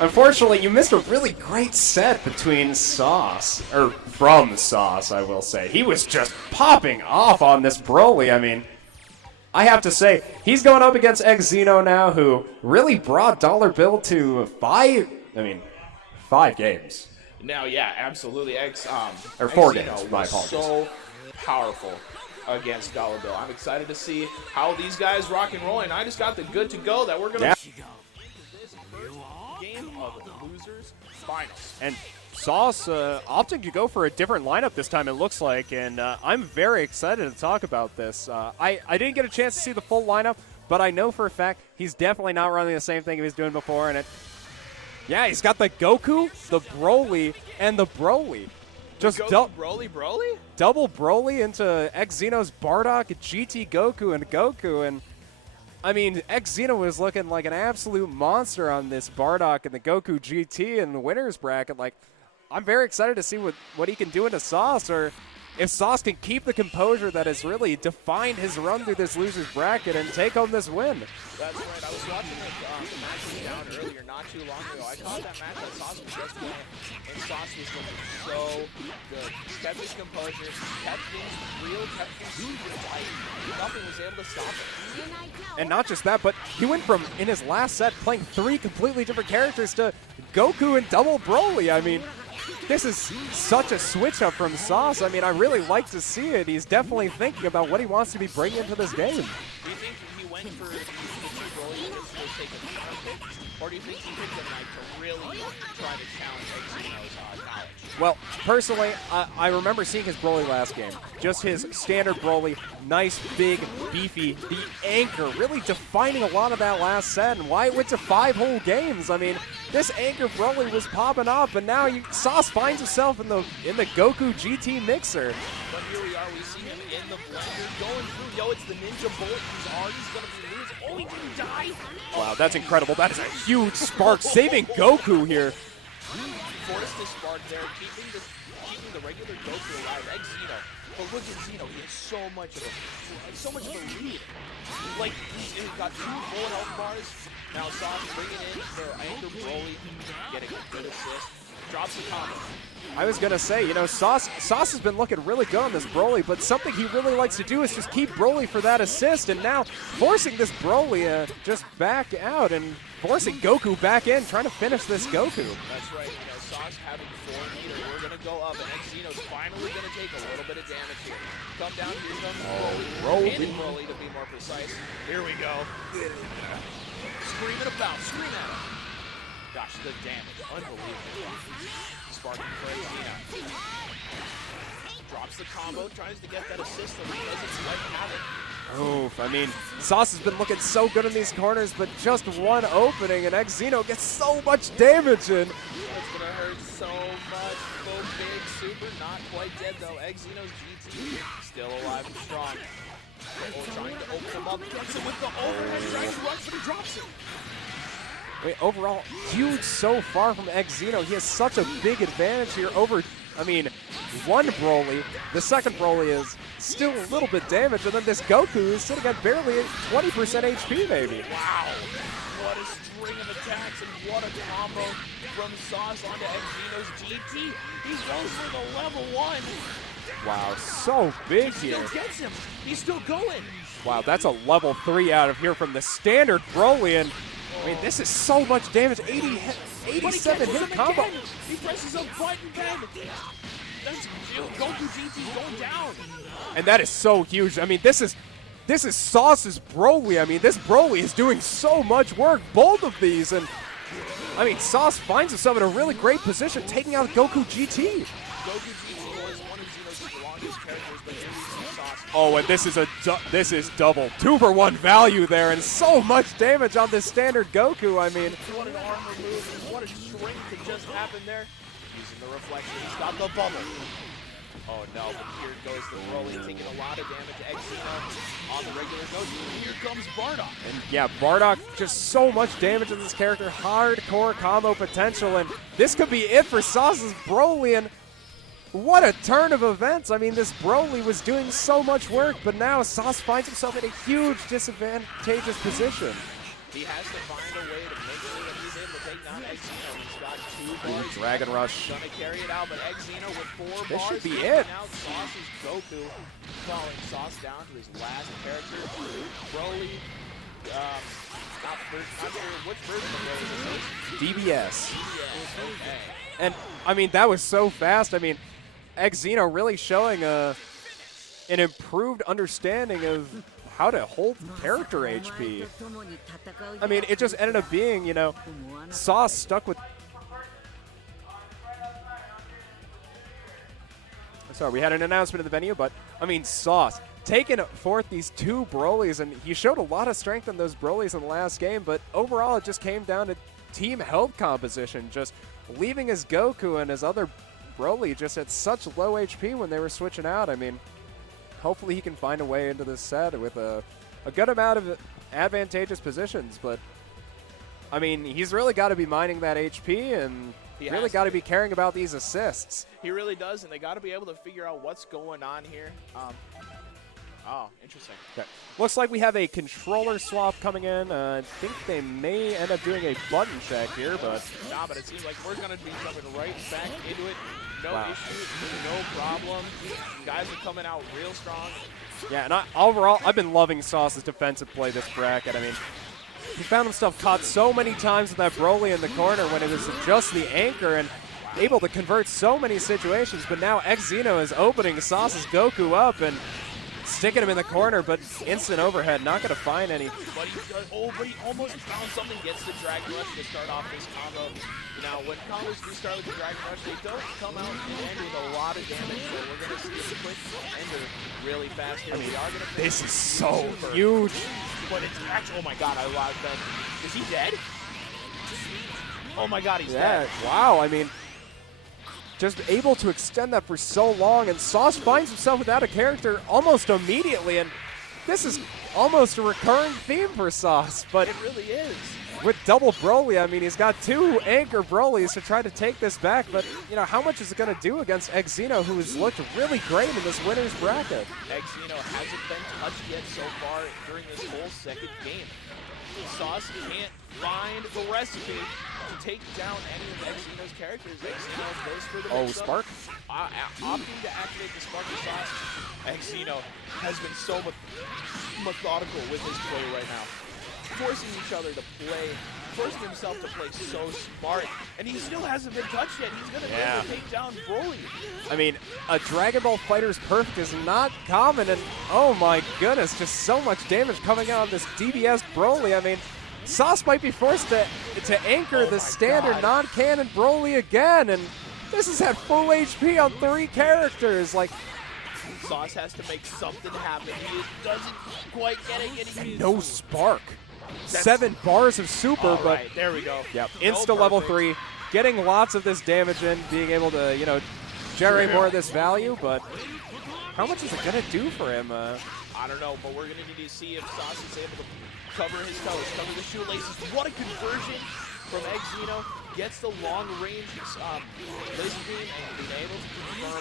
unfortunately, you missed a really great set between Sauce, or from Sauce, I will say. He was just popping off on this Broly. I mean, I have to say, he's going up against Xeno now, who really brought Dollar Bill to 5 games. Now, yeah, absolutely. Or 4 Xeno games, my was apologies. so powerful against Dollar Bill. I'm excited to see how these guys rock and roll, and I just got the good to go that we're going to This first game of losers finals. And Sauce opting to go for a different lineup this time, it looks like, and I'm very excited to talk about this. I didn't get a chance to see the full lineup, but I know for a fact he's definitely not running the same thing he was doing before, and yeah, he's got the Goku, the Broly, and the Broly. Just Broly? double Broly into X-Xeno's Bardock, GT Goku, and I mean, X-Xeno was looking like an absolute monster on this Bardock and the Goku GT in the winner's bracket. Like, I'm very excited to see what he can do into Sauce, or if Sauce can keep the composure that has really defined his run through this loser's bracket and take home this win. That's right. I was watching the match down earlier, not too long ago. I caught that match that Sauce was just playing, and Sauce was looking so good. Kept his composure, kept things real, kept things super tight. Nothing was able to stop him. And not just that, but he went from, in his last set, playing 3 completely different characters to Goku and double Broly. I mean, this is such a switch up from Sauce. I mean, I really like to see it. He's definitely thinking about what he wants to be bringing into this game. Do you think he went for the two Broly to take a pick, or do you think he picked the knife to really try to challenge Xeno's knowledge? Well, personally, I remember seeing his Broly last game. Just his standard Broly, nice, big, beefy, the anchor, really defining a lot of that last set and why it went to 5 whole games. I mean, this anchor Broly was popping up, and now Sauce finds himself in the Goku GT mixer. But here we are, we see him in the blender going through. Yo, it's the Ninja Bullet. He's already going to be losing. Oh, he didn't die. Wow, that's incredible. That is a huge spark, saving Goku here. Forced to spark there, keeping the regular Goku alive. X-Zeno. But look at Zeno. He has so much of a lead. Like, he's got 2 full health bars. Now Sauce bringing in the anchor Broly, getting a good assist. Drops the combo. I was going to say, you know, Sauce has been looking really good on this Broly, but something he really likes to do is just keep Broly for that assist, and now forcing this Broly just back out and forcing Goku back in, trying to finish this Goku. That's right. You know, Sauce having 4 meter. We're going to go up, and Xeno's finally going to take a little bit of damage here. Come down, here comes Broly. Pinning Broly, to be more precise. Here we go. Screaming about, scream at him. Gosh, the damage, unbelievable. Sparking for Xeno. Drops the combo, tries to get that assist, and he doesn't quite have it. Oof, I mean, Sauce has been looking so good in these corners, but just one opening, and X-Xeno gets so much damage in. It's going to hurt so much. Full big super, not quite dead though. X-Xeno's GT still alive and strong. Trying to open him up, gets him with the overhead, trying to rush, but he drops it. I mean, overall, huge so far from X-Xeno. He has such a big advantage here over, I mean, one Broly. The second Broly is still a little bit damaged, and then this Goku is sitting at barely 20% HP, maybe. Wow. What What a string of attacks and what a combo from Sauce onto Xeno's GT. He goes for the level 1. Wow, so big He here. still gets him. He's still going. Wow, that's a level 3 out of here from the standard Broly. And I mean, this is so much damage. 87 hit combo. Again. He presses a button then. That's Goku GT going down. And that is so huge. I mean, this is Sauce's Broly. I mean, this Broly is doing so much work, both of these. And I mean, Sauce finds himself in a really great position, taking out Goku GT. Goku GT was one of Xeno's strongest characters, but here we see Sauce. Oh, and this is double 2-for-1 value there, and so much damage on this standard Goku. I mean, What an arm remove, and what a shrink that just happened there. Using the reflection, he's got the bubble. Oh no, but here goes the Broly, taking a lot of damage. Xeno on the regular Goku. Here comes Bardock. and yeah, Bardock, just so much damage to this character, hardcore combo potential, and this could be it for Sauce's Broly. And what a turn of events. I mean, this Broly was doing so much work, but now Sauce finds himself in a huge disadvantageous position. He has to find a way to make sure that he's able to take down Xeno. He's got 2 bars. Dragon Rush. Gonna carry it out, but Xeno with 4 This bars. should be taking it. out Sauce's Goku, falling Sauce down to his last character. Broly, not sure which version of Broly this is. DBS. Yeah, okay. And I mean, that was so fast. I mean, Xeno really showing an improved understanding of how to hold character HP. I mean, it just ended up being, you know, Sauce stuck with... Sorry, we had an announcement in the venue, but, I mean, Sauce taking forth these 2 Brolys, and he showed a lot of strength in those Brolys in the last game, but overall it just came down to team health composition, just leaving his Goku and his other Broly just at such low HP when they were switching out. I mean, hopefully he can find a way into this set with a good amount of advantageous positions, but I mean, he's really got to be mining that HP and really got to be caring about these assists. He really does, and they got to be able to figure out what's going on here. Oh, interesting. Okay. Looks like we have a controller swap coming in. I think they may end up doing a button check here, but... Nah, but it seems like we're going to be jumping right back into it. No Wow. issue, no problem. Guys are coming out real strong. Yeah, and overall, I've been loving Sauce's defensive play this bracket. I mean, he found himself caught so many times with that Broly in the corner when it was just the anchor and able to convert so many situations, but now Xeno is opening Sauce's Goku up and sticking him in the corner, but instant overhead, not going to find any. But he almost found something, gets the Dragon Rush to start off this combo. Now, when combos do start with the Dragon Rush, they don't come out and end with a lot of damage, so we're going to see a quick ender really fast here. We are going to This is so huge. But it's actually, oh my god, I lost that. Is he dead? Oh my god, he's Yeah, dead. wow, I mean, just able to extend that for so long, and Sauce finds himself without a character almost immediately, and this is almost a recurring theme for Sauce, but It really is. with double Broly, I mean, he's got 2 anchor Brolys to try to take this back, but, you know, how much is it going to do against Xeno, who has looked really great in this winner's bracket? Xeno hasn't been touched yet so far during this whole second game. Sauce can't find the recipe to take down any of Xeno's characters. Xeno goes for the mix-up. Spark? Opting to activate the Spark of Sauce. Xeno has been so methodical with his play right now. Forcing each other to play, forcing himself to play so smart, and he still hasn't been touched yet. He's going to be able to take down Broly. I mean, a Dragon Ball FighterZ Perfect is not common, and oh my goodness, just so much damage coming out of this DBS Broly. I mean, Sauce might be forced to anchor the standard non-canon Broly again, and this is at full HP on 3 characters. Like, Sauce has to make something happen. He doesn't quite get it. And no Spark. 7 bars of super, All but right, there we go. yep, No insta level perfect. 3, getting lots of this damage in, being able to, you know, generate more of this value, but how much is it going to do for him? I don't know, but we're going to need to see if Sauce is able to cover his toes, cover the shoelaces. What a conversion from Xeno. Gets the long-range laser beam and being able to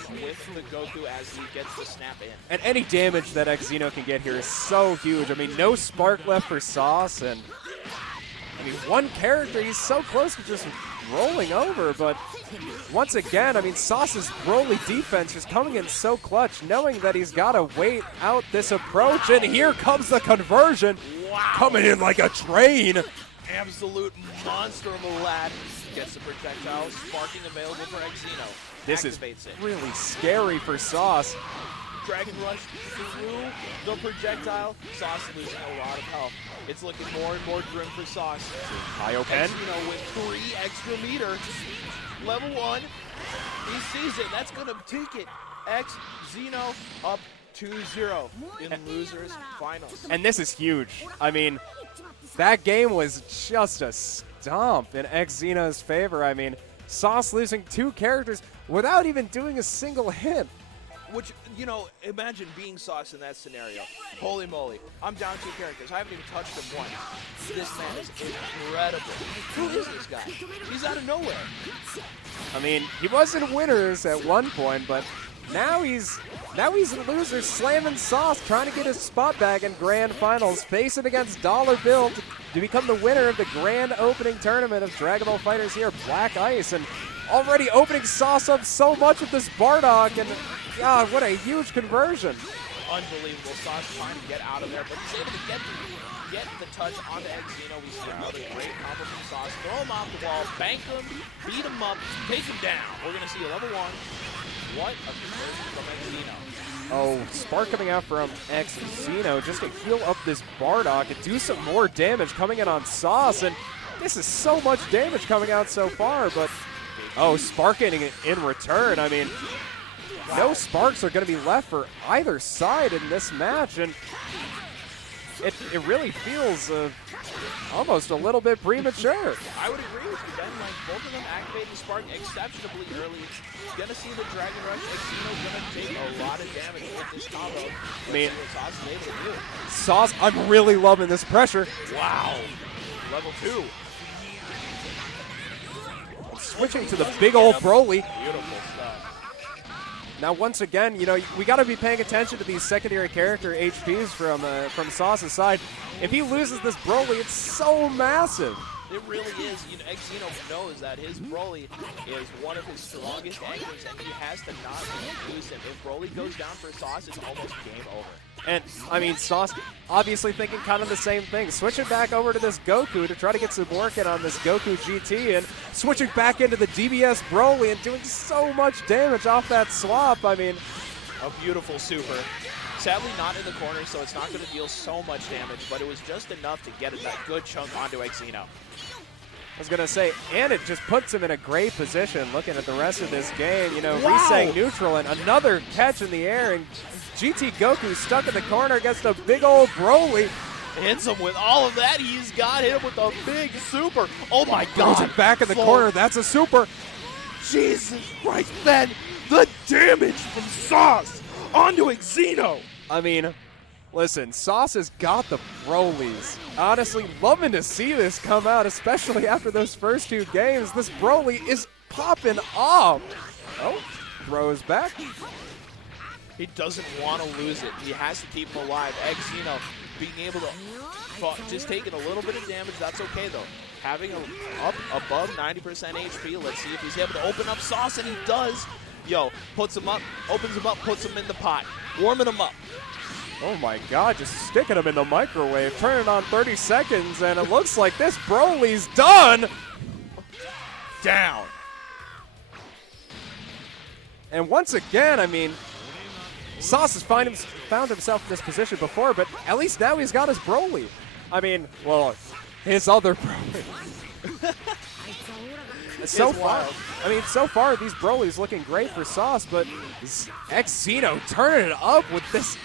confirm with the Goku as he gets the snap in. And any damage that Xeno can get here is so huge. I mean, no Spark left for Sauce, and I mean, one character, he's so close to just rolling over, but once again, I mean, Sauce's Broly defense is coming in so clutch, knowing that he's got to wait out this approach, and here comes the conversion. Wow. Coming in like a train. Absolute monster of a lad. Gets the projectile, sparking available for Xeno. This is Activates it. really scary for Sauce. Dragon Rush through the projectile. Sauce losing a lot of health. It's looking more and more grim for Sauce. Kaioken. Xeno with 3 extra meter. Level 1. He sees it. That's going to take it. Xeno up 2-0 in losers finals. And this is huge. I mean, that game was just a stomp in Xeno's favor. I mean, Sauce losing 2 characters without even doing a single hit. Which, you know, imagine being Sauce in that scenario. Holy moly. I'm down 2 characters. I haven't even touched him once. This man is incredible. Who is this guy? He's out of nowhere. I mean, he was in winners at one point, but now he's in losers, slamming Sauce, trying to get his spot back in grand finals, facing against Dollar Bill to become the winner of the grand opening tournament of Dragon Ball FighterZ here, Black Ice, and already opening Sauce up so much with this Bardock, and God, what a huge conversion. Unbelievable. Sauce trying to get out of there, but he's able to get the touch onto Xeno. We see another great combo from Sauce. Throw him off the wall, bank him, beat him up, take him down. We're going to see a level 1. What a conversion from Xeno. Oh, Spark coming out from Xeno just to heal up this Bardock and do some more damage coming in on Sauce. And this is so much damage coming out so far, but oh, Spark getting it in return. I mean, no Sparks are going to be left for either side in this match, and it really feels almost a little bit premature. I would agree with you, Ben. Like, both of them activating Spark exceptionally early. Gonna see the Dragon Rush. Xeno's gonna take a lot of damage with this combo. I mean, Sauce is able to do. Sauce, I'm really loving this pressure. Wow. Level 2. Switching to the big old Broly. Beautiful stuff. Now, once again, you know, we got to be paying attention to these secondary character HPs from Sauce's side. If he loses this Broly, it's so massive. It really is. You know, Xeno knows that his Broly is one of his strongest anchors, and he has to not lose him. If Broly goes down for Sauce, it's almost game over. And, I mean, Sauce obviously thinking kind of the same thing. Switching back over to this Goku to try to get some work in on this Goku GT, and switching back into the DBS Broly and doing so much damage off that swap. I mean, a beautiful super. Sadly not in the corner, so it's not going to deal so much damage, but it was just enough to get that good chunk onto Xeno. I was going to say, and it just puts him in a great position looking at the rest of this game. You know, Wow. Risang neutral and another catch in the air, and GT Goku stuck in the corner against a big old Broly. Hits him with all of that he's got. Hit him with a big super. Oh my Throws God. it back in the corner. That's a super. Jesus Christ, Ben. The damage from Sauce onto Xeno. I mean, listen, Sauce has got the Brolys. Honestly, loving to see this come out, especially after those first 2 games. This Broly is popping off. Oh, throws back. He doesn't want to lose it. He has to keep him alive. Xeno being able to just taking a little bit of damage. That's okay, though. Having him up above 90% HP. Let's see if he's able to open up Sauce, and he does. Yo, puts him up, opens him up, puts him in the pot. Warming him up. Oh my God, just sticking him in the microwave, turning on 30 seconds, and it looks like this Broly's done. Down. And once again, I mean, Sauce has found himself in this position before, but at least now he's got his Broly. I mean, well, his other Broly. So far, I mean, so far these Broly's looking great for Sauce, but Xeno turning it up with this.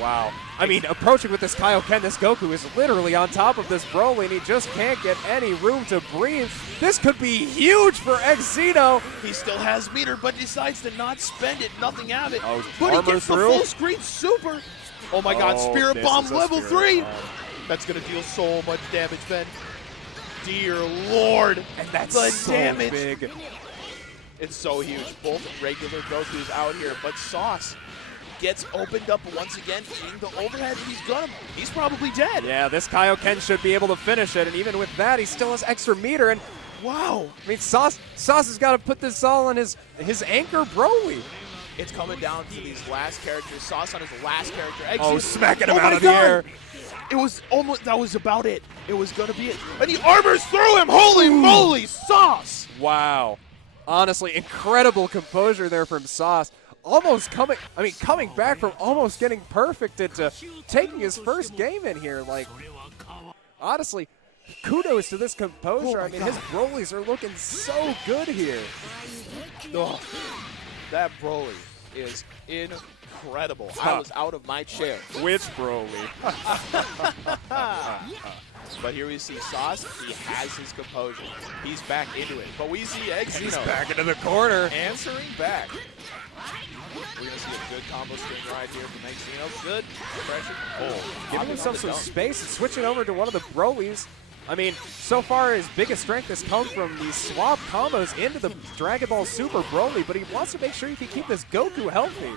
Wow. I mean, approaching with this Kaioken, this Goku is literally on top of this Broly, and he just can't get any room to breathe. This could be huge for Xeno. He still has meter, but decides to not spend it. Nothing out of it. Oh, but he armor gets through. the full screen super. Oh my God, Oh, Spirit this Bomb is a level Spirit 3. Bomb. That's going to deal so much damage, Ben. Dear Lord. And that's the so damage. big. It's so huge. Both regular Gokus out here, but Sauce gets opened up once again, eating the overhead. He's probably dead. Yeah, this Kaioken should be able to finish it, and even with that, he still has extra meter. And wow, I mean, Sauce has got to put this all on his anchor Broly. it's coming down to these last characters. Sauce on his last character. Oh, smacking him Oh out my of the God. air. It was almost, that was about it. It was going to be it. And he armors through him. Holy moly, Sauce. Wow. Honestly, incredible composure there from Sauce. Almost coming back from almost getting perfect into taking his first game in here. Like, honestly, kudos to this composure. I mean, his Brolys are looking so good here. Oh, that Broly is incredible. I was out of my chair. Which Broly? But here we see Sauce. He has his composure. He's back into it. But we see Exino He's back into the corner. answering back. We're going to see a good combo string ride here from Exino. Good pressure. Oh, Giving himself some space and switching over to one of the Brolys. I mean, so far his biggest strength has come from these swap combos into the Dragon Ball Super Broly, but he wants to make sure he can keep this Goku healthy.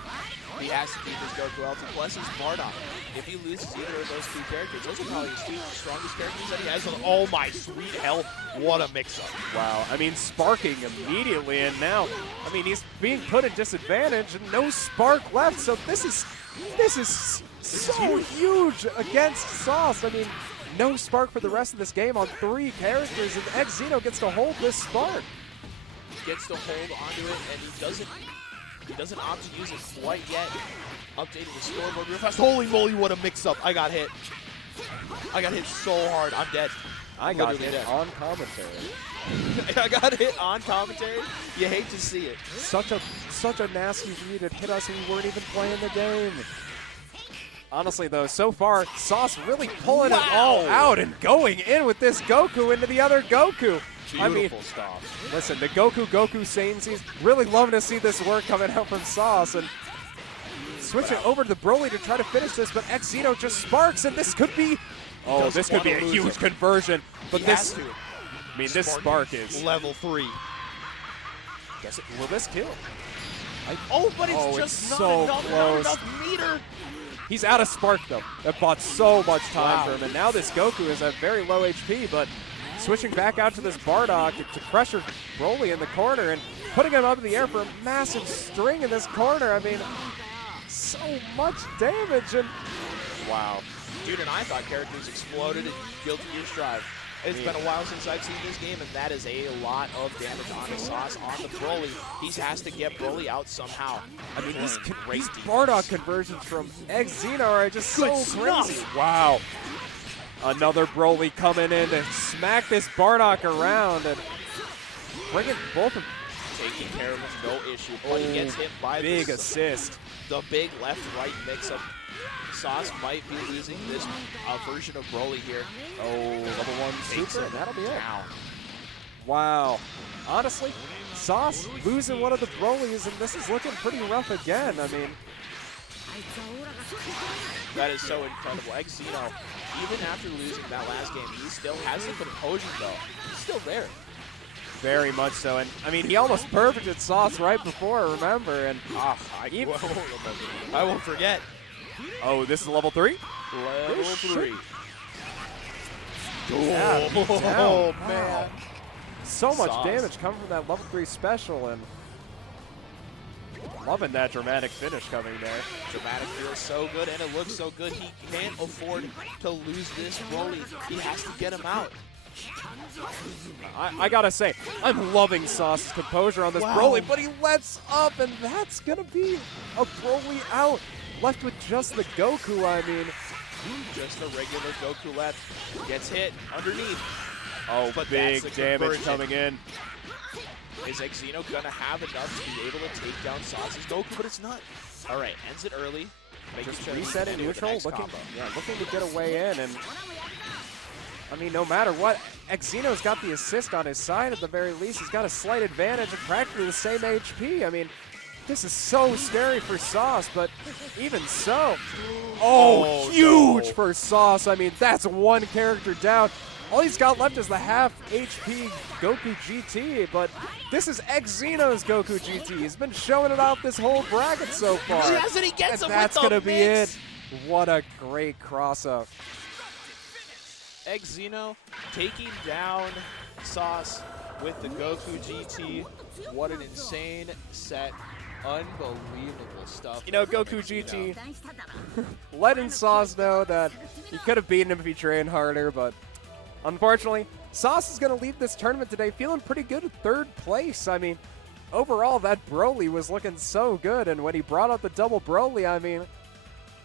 He has to keep his Goku healthy, plus his Bardock. If he loses either of those two characters, those are probably his two strongest characters that he has. Oh my sweet hell, what a mix-up. Wow, I mean, sparking immediately, and now, I mean, he's being put at disadvantage, and no spark left, so this is so huge against Sauce. I mean, no spark for the rest of this game on 3 characters, and Exino gets to hold this spark. Gets to hold onto it, and he doesn't opt to use it quite yet. Updating the scoreboard real fast. Holy moly, what a mix-up. I got hit. I got hit so hard. I'm dead. I got Literally hit dead. on commentary. I got hit on commentary. You hate to see it. Such a nasty read. It hit us and we weren't even playing the game. Honestly, though, so far, Sauce really pulling it all out and going in with this Goku into the other Goku. I mean, stuff. listen, the Goku Sainsies really loving to see this work coming out from Sauce. And switching over to the Broly to try to finish this, but Exino just sparks, and this could be, this could be a huge conversion. But this, I mean, this spark is level 3. Will this kill? But it's just it's not so enough, close. not enough meter. He's out of spark, though. That bought so much time for him, and now this Goku is at very low HP, but switching back out to this Bardock to pressure Broly in the corner and putting him up in the air for a massive string in this corner. I mean, so much damage, and wow. Dude, and I thought characters exploded in Guilty Gear Strive. It's been a while since I've seen this game, and that is a lot of damage on the Sauce, on the Broly. He has to get Broly out somehow. I mean, these defense. Bardock conversions from Exino are just so Good crazy. stuff. Wow. Another Broly coming in to smack this Bardock around and bringing both of them. Taking care of him, no issue. But he gets hit by big assist. The big left-right mix-up. Sauce might be losing this version of Broly here. Level 1 Takes super, him and that'll be it. down. Wow. Honestly, Sauce losing one of the Brolys, and this is looking pretty rough again. I mean, That is so incredible. Exino, even after losing that last game, he still has the composure, though. He's still there. very much so. And, I mean, he almost perfected Sauce right before, remember. And I won't forget. oh, this is level 3? Level 3. Yeah, beat down. Oh, Wow. man. So much Sauce. damage coming from that level 3 special, and loving that dramatic finish coming there. Dramatic feels so good, and it looks so good. He can't afford to lose this Broly. He has to get him out. I gotta say, I'm loving Sauce's composure on this Broly, but he lets up, and that's gonna be a Broly out. Left with just the Goku, I mean. Just a regular Goku left. Gets hit underneath. Oh, But big that's the damage conversion. coming in. Is Exino gonna have enough to be able to take down Sauce's Goku? But it's not. All right, ends it early. Making Just sure he's resetting ready with the neutral, next looking combo. to get a way in, and I mean, no matter what, Exino's got the assist on his side at the very least. He's got a slight advantage and practically the same HP. I mean, this is so scary for Sauce, but even so, huge no. for Sauce. I mean, that's one character down. all he's got left is the half HP Goku GT, but this is Xeno's Goku GT. He's been showing it off this whole bracket so far. Yes, and he gets him that's with the gonna be mix. it. What a great cross-up. Xeno taking down Sauce with the Goku GT. What an insane set. Unbelievable stuff. You know, Goku GT letting Sauce know that he could have beaten him if he trained harder, but unfortunately, Sauce is going to leave this tournament today feeling pretty good at 3rd place. I mean, overall, that Broly was looking so good, and when he brought out the double Broly, I mean,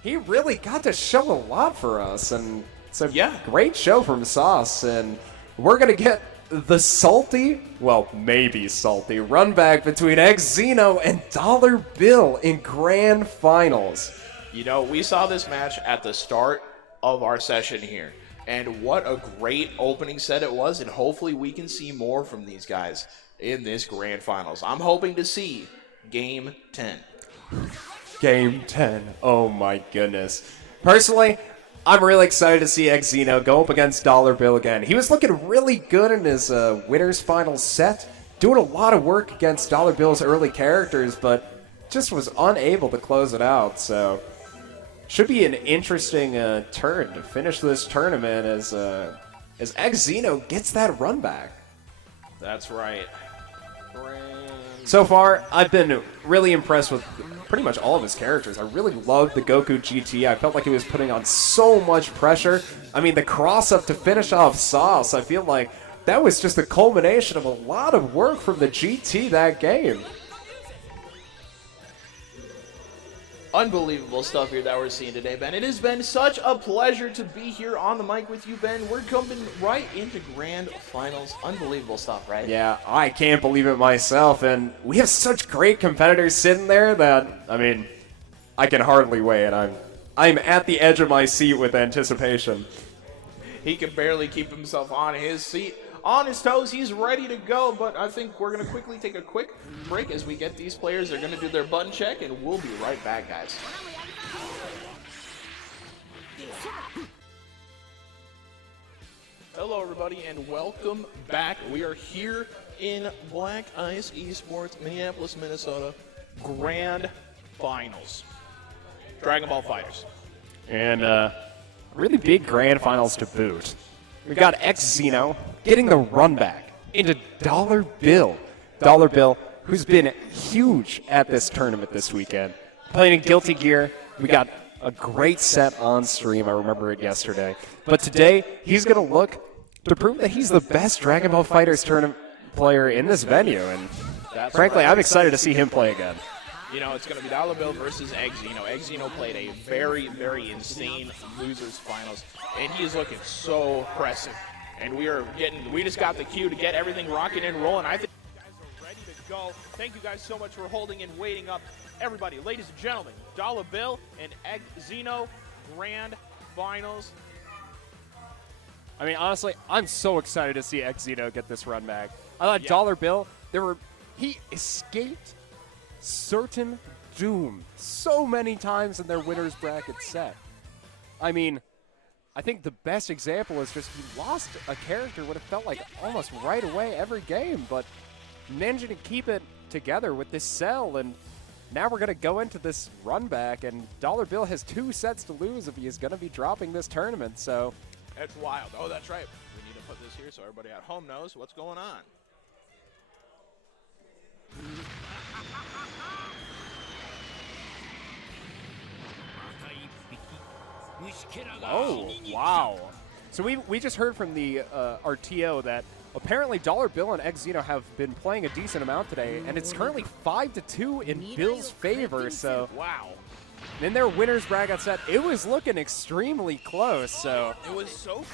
he really got to show a lot for us, and it's a great show from Sauce, and we're going to get the salty, well, maybe salty, run back between Xeno and Dollar Bill in grand finals. You know, we saw this match at the start of our session here, and what a great opening set it was, and hopefully we can see more from these guys in this grand finals. I'm hoping to see Game 10. Game 10. Oh my goodness. Personally, I'm really excited to see Xeno go up against Dollar Bill again. He was looking really good in his winner's final set, doing a lot of work against Dollar Bill's early characters, but just was unable to close it out. So, should be an interesting turn to finish this tournament as Xeno gets that run back. That's right. So far, I've been really impressed with pretty much all of his characters. I really loved the Goku GT. I felt like he was putting on so much pressure. I mean, the cross-up to finish off Sauce, I feel like that was just the culmination of a lot of work from the GT that game. Unbelievable stuff here that we're seeing today, Ben. It has been such a pleasure to be here on the mic with you, Ben. We're coming right into grand finals. Unbelievable stuff, right? Yeah, I can't believe it myself, and we have such great competitors sitting there that, I mean, I can hardly wait. I'm at the edge of my seat with anticipation. He can barely keep himself on his seat. On his toes, he's ready to go, but I think we're going to quickly take a quick break as we get these players. They're going to do their button check, and we'll be right back, guys. Hello, everybody, and welcome back. We are here in Black Ice eSports, Minneapolis, Minnesota, Grand Finals. Dragon Ball FighterZ. And really big grand finals to boot. We've got Xeno getting the run back into Dollar Bill. Dollar Bill, who's been huge at this tournament this weekend. Playing in Guilty Gear, we got a great set on stream. I remember it yesterday. But today, he's going to look to prove that he's the best Dragon Ball FighterZ tournament player in this venue. And frankly, I'm excited to see him play again. You know, it's going to be Dollar Bill versus Xeno. Xeno played a very, very insane losers finals, and he is looking so impressive. And we just got the cue to get everything rocking and rolling. I think you guys are ready to go. Thank you guys so much for holding and waiting up. Everybody, ladies and gentlemen, Dollar Bill and Xeno grand finals. I mean, honestly, I'm so excited to see Xeno get this run back. I thought Dollar Bill, he escaped certain doom so many times in their winner's bracket set. I mean, I think the best example is just he lost a character what it felt like almost right away every game, but managing to keep it together with this cell, and now we're going to go into this run back, and Dollar Bill has 2 sets to lose if he is going to be dropping this tournament, so. That's wild. Oh, that's right. We need to put this here so everybody at home knows what's going on. Oh, wow. So we just heard from the RTO that apparently Dollar Bill and Xeno have been playing a decent amount today, and it's currently 5-2 in Bill's favor, so. Wow. In their winner's bracket set, it was looking extremely close, so. It was so close.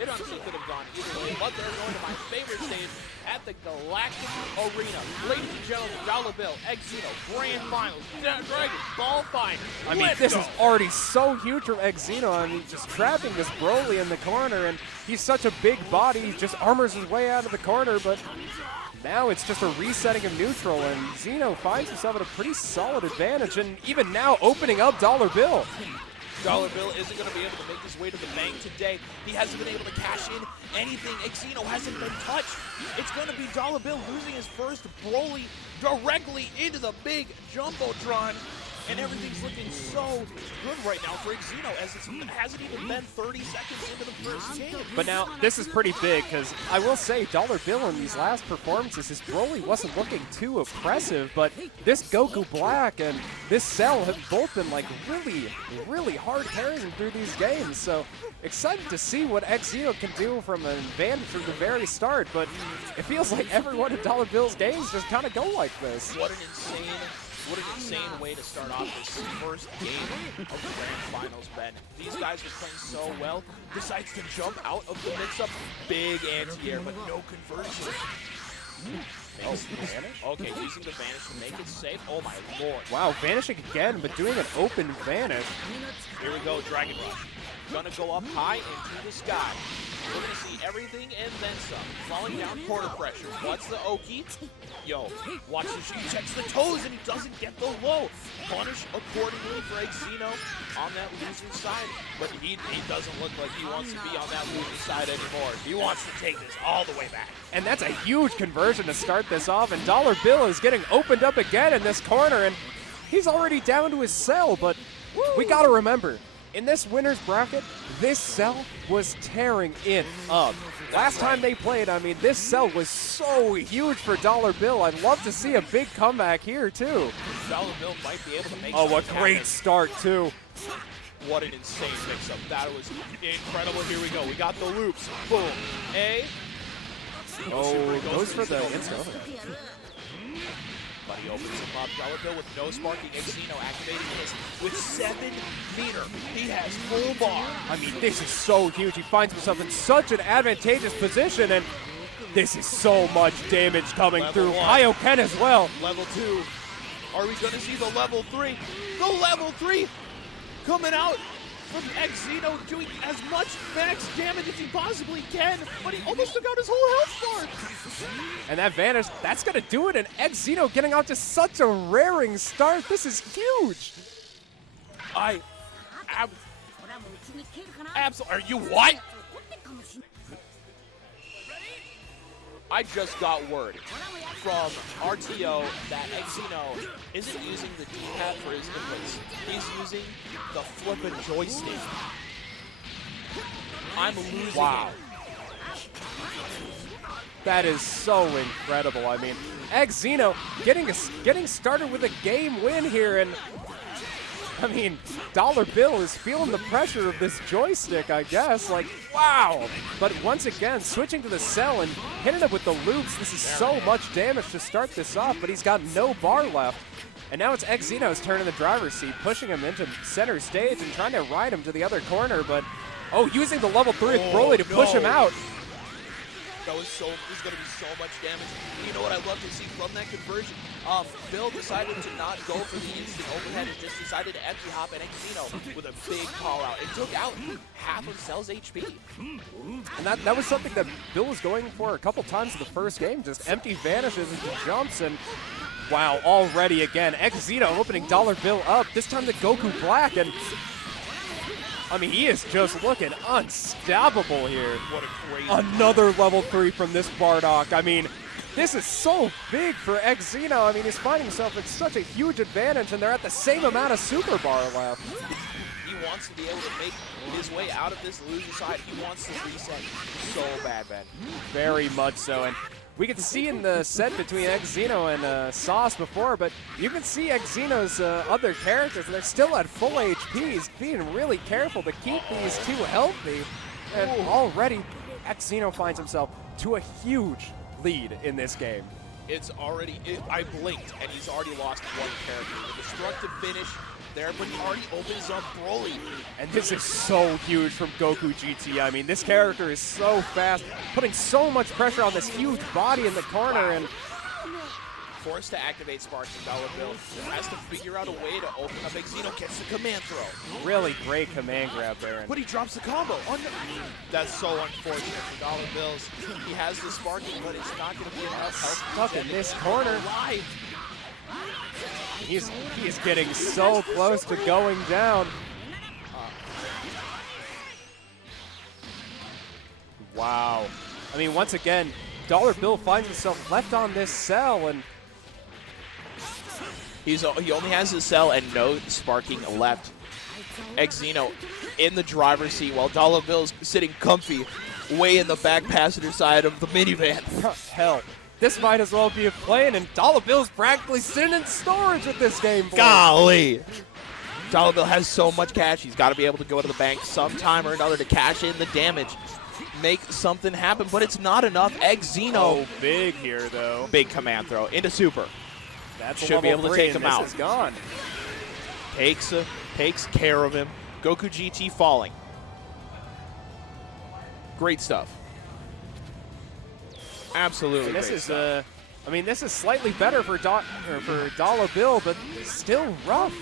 It honestly could have gone either way, but they're going to my favorite stage at the Galactic Arena. Ladies and gentlemen, Dollar Bill, Xeno, Grand Finals, Dragon Ball FighterZ. I mean, this is already so huge from Xeno. I mean, just trapping this Broly in the corner, and he's such a big body, he just armors his way out of the corner, but now it's just a resetting of neutral, and Xeno finds himself at a pretty solid advantage, and even now opening up Dollar Bill. Dollar Bill isn't going to be able to make his way to the bank today. He hasn't been able to cash in anything. Xeno hasn't been touched. It's going to be Dollar Bill losing his first Broly directly into the big Jumbotron. And everything's looking so good right now for Xeno, as it hasn't even been 30 seconds into the first game. But now, this is pretty big, because I will say, Dollar Bill in these last performances, his Broly wasn't looking too oppressive, but this Goku Black and this Cell have both been, like, really hard carrying him through these games. So, excited to see what Xeno can do from an advantage from the very start, but it feels like every one of Dollar Bill's games just kind of go like this. What an insane way to start off this first game of the Grand Finals, Ben. These guys are playing so well. Decides to jump out of the mix-up. Big anti-air, but no conversion. Okay, using the Vanish to make it safe. Oh my lord. Wow, vanishing again, but doing an open Vanish. Here we go, Dragon Rush. Gonna go up high into the sky. We're gonna see everything and then some. Falling down quarter pressure. What's the Oki? Yo, watch this. He checks the toes and he doesn't get the low. Punish accordingly for Xeno on that losing side. But he doesn't look like he wants to be on that losing side anymore. He wants to take this all the way back. And that's a huge conversion to start this off. And Dollar Bill is getting opened up again in this corner. And he's already down to his Cell. But we got to remember, in this winner's bracket, this Cell was tearing it up. Last time they played, I mean, this Cell was so huge for Dollar Bill. I'd love to see a big comeback here, too. Dollar Bill might be able to make Oh, a great start, too. What an insane mix-up. That was incredible. Here we go. We got the loops. Boom. A. Oh, goes for the insta. But he opens him up. Dollar Bill with no sparking. Xeno activating his with 7 meter. He has full bar. I mean, this is so huge. He finds himself in such an advantageous position, and this is so much damage coming through. Kaioken as well. Level 2. Are we going to see the level 3? The level 3 coming out from Xeno, doing as much max damage as he possibly can, but he almost took out his whole health bar. And that Vanish, that's going to do it, and Xeno getting out to such a raring start. This is huge. Absolutely. Are you what? I just got word from RTO that Xeno isn't using the D-pad for his inputs. He's using the flippin' joystick. I'm losing it. That is so incredible. I mean, Xeno getting started with a game win here, and I mean, Dollar Bill is feeling the pressure of this joystick, I guess. Like, wow. But once again, switching to the Cell and hitting it with the loops. This is so much damage to start this off, but he's got no bar left. And now it's Xeno's turn in the driver's seat, pushing him into center stage and trying to ride him to the other corner. But, oh, using the level 3 with Broly to push him out. There's going to be so much damage. You know what I'd love to see from that conversion? Bill decided to not go for the instant overhead and just decided to empty hop at Xeno with a big call out. It took out half of Cell's HP. And that was something that Bill was going for a couple times in the first game, just empty vanishes into jumps, and wow, already again, Xeno opening Dollar Bill up, this time the Goku Black, and I mean, he is just looking unstoppable here. What a crazy... Another level 3 from this Bardock. I mean, this is so big for Xeno. I mean, he's finding himself at such a huge advantage, and they're at the same amount of super bar left. He wants to be able to make his way out of this losing side. He wants to reset so bad, Ben. Very much so, and we could see in the set between Xeno and Sauce before, but you can see Xeno's other characters, and they're still at full HP. He's being really careful to keep these two healthy, and already Xeno finds himself to a huge lead in this game. It's already, I blinked, and he's already lost one character. The destructive finish there, but he already opens up Broly. And this is so huge from Goku GT. I mean, this character is so fast, putting so much pressure on this huge body in the corner, and forced to activate Sparks, and Dollar Bill has to figure out a way to open up. Xeno gets the command throw. Really great command grab there. But he drops the combo. That's so unfortunate for Dollar Bills. He has the sparking, but it's not going to be enough health. Stuck in this corner. Alive. He is getting so close to going down. Wow. I mean, once again, Dollar Bill finds himself left on this cell, and he only has the cell and no sparking left. Xeno in the driver's seat while Dollar Bill's sitting comfy way in the back passenger side of the minivan. Hell, this might as well be a plane, and Dollar Bill's practically sitting in storage with this game. Golly. Dollar Bill has so much cash, he's got to be able to go to the bank sometime or another to cash in the damage. Make something happen, but it's not enough. Xeno. Oh, big here, though. Big command throw into super. That's should be able to take him out. This is gone. Takes care of him. Goku GT falling. Great stuff. Absolutely. And this great is stuff. I mean, this is slightly better for Dollar Bill, but still rough.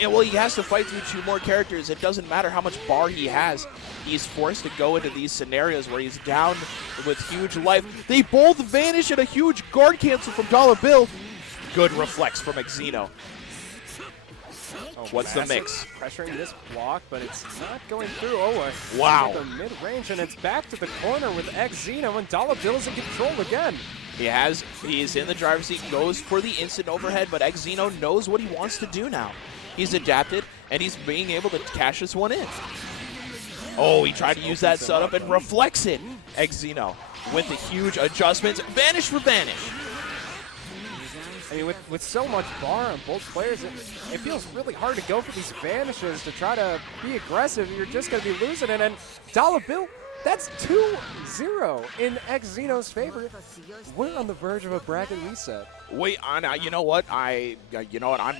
Well, he has to fight through 2 more characters. It doesn't matter how much bar he has. He's forced to go into these scenarios where he's down with huge life. They both vanish, and a huge guard cancel from Dollar Bill. Good reflex from Xeno. Oh, what's the mix? Pressuring this block, but it's not going through. Oh, wow. The mid-range, and it's back to the corner with Xeno, and Dollar Bill's in control again. He's in the driver's seat, goes for the instant overhead, but Xeno knows what he wants to do now. He's adapted, and he's being able to cash this one in. Oh, he tried to use that setup and reflects it. Xeno with the huge adjustments. Vanish for vanish. I mean, with so much bar on both players, it feels really hard to go for these vanishes to try to be aggressive. You're just going to be losing it. And Dollar Bill, that's 2-0 in Xeno's favor. We're on the verge of a bracket reset. Wait, you know what? I'm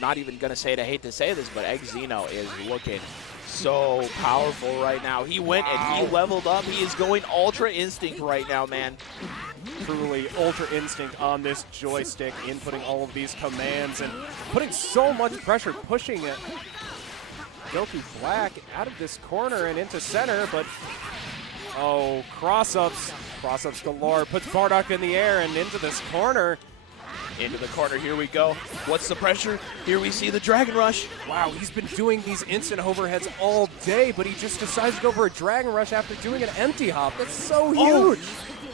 not even going to say it. I hate to say this, but Xeno is looking so powerful right now. He went and he leveled up. He is going Ultra Instinct right now, man. Truly Ultra Instinct on this joystick, inputting all of these commands and putting so much pressure, pushing it. Goku Black out of this corner and into center, but oh, cross-ups galore, puts Bardock in the air and into this corner. Into the corner, here we go. What's the pressure? Here we see the Dragon Rush. Wow, he's been doing these instant overheads all day, but he just decides to go for a Dragon Rush after doing an empty hop. That's so huge.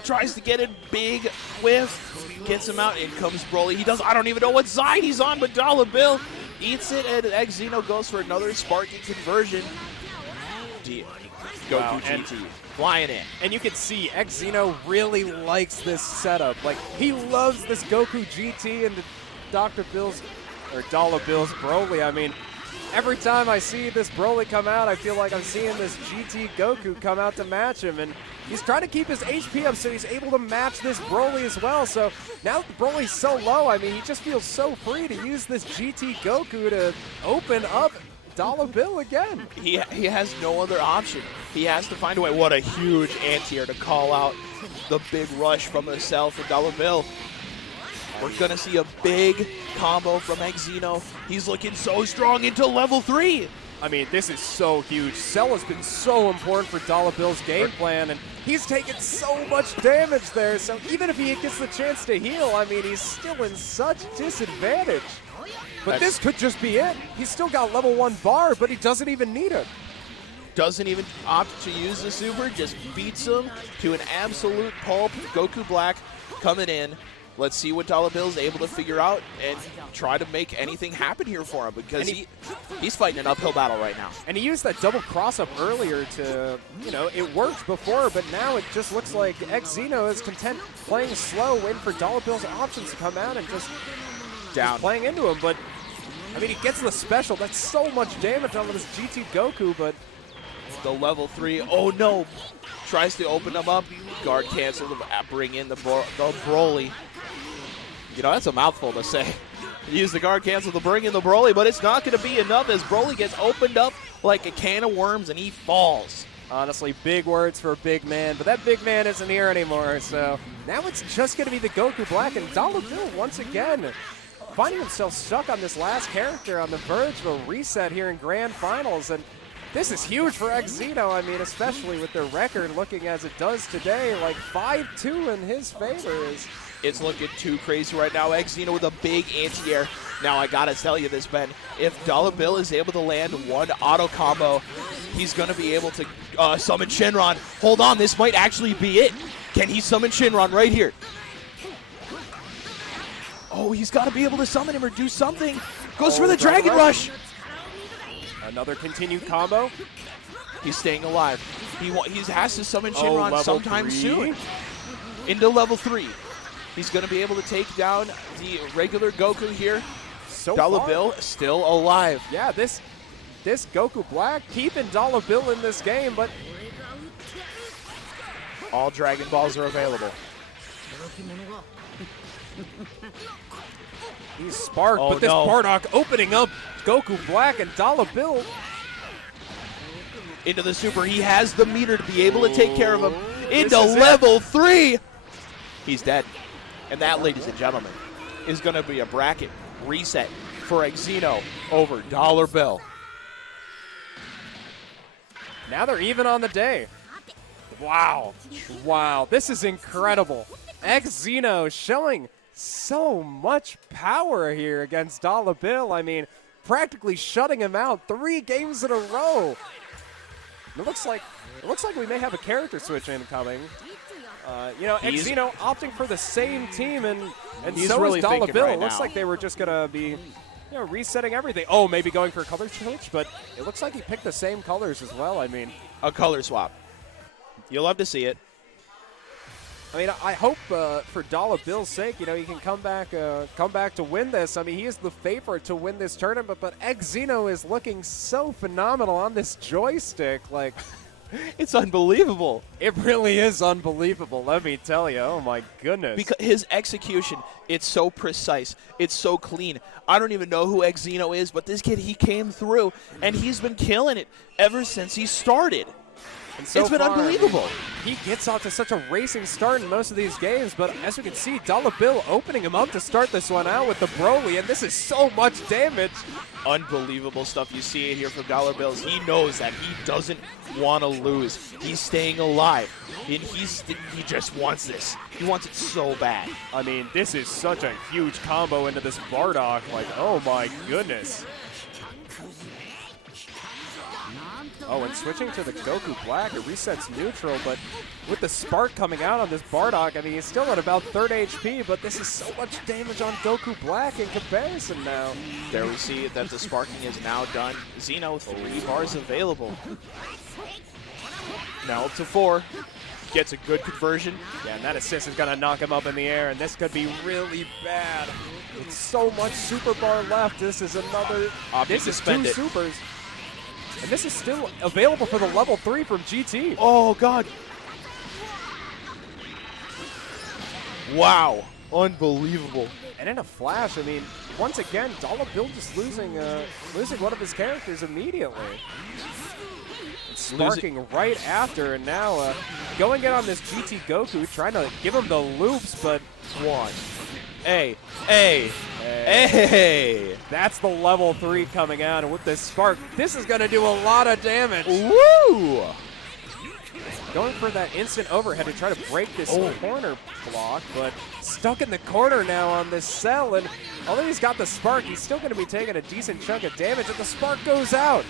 Tries to get it, big whiff, gets him out, in comes Broly. I don't even know what side he's on, but Dollar Bill eats it, and Xeno goes for another sparking conversion. Goku GT flying in. And you can see Xeno really likes this setup. Like, he loves this Goku GT and Dollar Bill's Broly. I mean, every time I see this Broly come out, I feel like I'm seeing this GT Goku come out to match him. And he's trying to keep his HP up so he's able to match this Broly as well. So now that Broly's so low, I mean, he just feels so free to use this GT Goku to open up Dollar Bill again. He has no other option. He has to find a way. What a huge anti-air to call out the big rush from the cell for Dollar Bill. We're going to see a big combo from Xeno. He's looking so strong into level 3. I mean, this is so huge. Cell has been so important for Dollar Bill's game plan, and he's taken so much damage there. So even if he gets the chance to heal, I mean, he's still in such disadvantage. But this could just be it. He's still got level 1 bar, but he doesn't even need it. Doesn't even opt to use the super, just beats him to an absolute pulp. Goku Black coming in. Let's see what Dollar Bill's able to figure out and try to make anything happen here for him, because he's fighting an uphill battle right now. And he used that double cross-up earlier to, it worked before, but now it just looks like Xeno is content playing slow, waiting for Dollar Bill's options to come out and just playing into him. But, I mean, he gets the special. That's so much damage on this GT Goku, but the level 3, oh no, tries to open him up. Guard cancel to bring in the Broly. That's a mouthful to say. Use the guard cancel to bring in the Broly, but it's not going to be enough as Broly gets opened up like a can of worms and he falls. Honestly, big words for a big man, but that big man isn't here anymore, so now it's just going to be the Goku Black, and Dollar Bill once again finding himself stuck on this last character on the verge of a reset here in Grand Finals, and this is huge for Xeno. I mean, especially with their record looking as it does today, like 5-2 in his favor. It's looking too crazy right now. Xeno with a big anti-air. Now, I gotta tell you this, Ben. If Dollar Bill is able to land one auto combo, he's gonna be able to summon Shinron. Hold on, this might actually be it. Can he summon Shinron right here? Oh, he's got to be able to summon him or do something. Goes for the Dragon Rush. Another continued combo. He's staying alive. He has to summon Shinron sometime 3. soon. Into level 3. He's going to be able to take down the regular Goku here. So Dollar far, Bill still alive. yeah, this Goku Black keeping Dollar Bill in this game, but All Dragon Balls are available. he's sparked, Oh, but this no. Bardock opening up Goku Black and Dollar Bill. Into the super. He has the meter to be able to take care of him. Into is it. level 3. He's dead. And that, ladies and gentlemen, is going to be a bracket reset for Xeno over Dollar Bill. Now they're even on the day. Wow. Wow, this is incredible. Xeno showing so much power here against Dollar Bill. I mean, practically shutting him out 3 games in a row. It looks like we may have a character switch incoming. Xeno opting for the same team, and He's so really is Dollar thinking Bill. right It looks now. like they were just gonna be, resetting everything. Oh, maybe going for a color switch, but it looks like he picked the same colors as well. I mean, A color swap. You'll love to see it. I hope for Dollar Bill's sake, he can come back to win this. I mean, he is the favorite to win this tournament, but Xeno is looking so phenomenal on this joystick. Like, It's unbelievable. it really is unbelievable. Let me tell you. Oh my goodness. Because his execution, it's so precise. It's so clean. I don't even know who Xeno is, but this kid, he came through, and he's been killing it ever since he started. And so It's been far, unbelievable. He gets off to such a racing start in most of these games, but as we can see, Dollar Bill opening him up to start this one out with the Broly, and this is so much damage. Unbelievable stuff you see here from Dollar Bills. He knows that he doesn't want to lose. He's staying alive, and he just wants this. He wants it so bad. I mean, this is such a huge combo into this Bardock. Like, oh my goodness. Oh, and switching to the Goku Black, it resets neutral, but with the spark coming out on this Bardock, I mean, he's still at about 3rd HP, but this is so much damage on Goku Black in comparison now. There we see that the sparking is now done. Xeno, 3 bars available. Now up to 4. Gets a good conversion. Yeah, and that assist is going to knock him up in the air, and this could be really bad. With so much super bar left, this is another... this is 2 supers. And this is still available for the level 3 from GT. Oh, God. Wow. Unbelievable. And in a flash, I mean, once again, Dollar Bill just losing one of his characters immediately. Sparking right after, and now going in on this GT Goku, trying to give him the loops, but... Hey. That's the level 3 coming out, and with this spark, this is going to do a lot of damage. Woo! Going for that instant overhead to try to break this corner block, but stuck in the corner now on this cell, and although he's got the spark, he's still going to be taking a decent chunk of damage, and the spark goes out.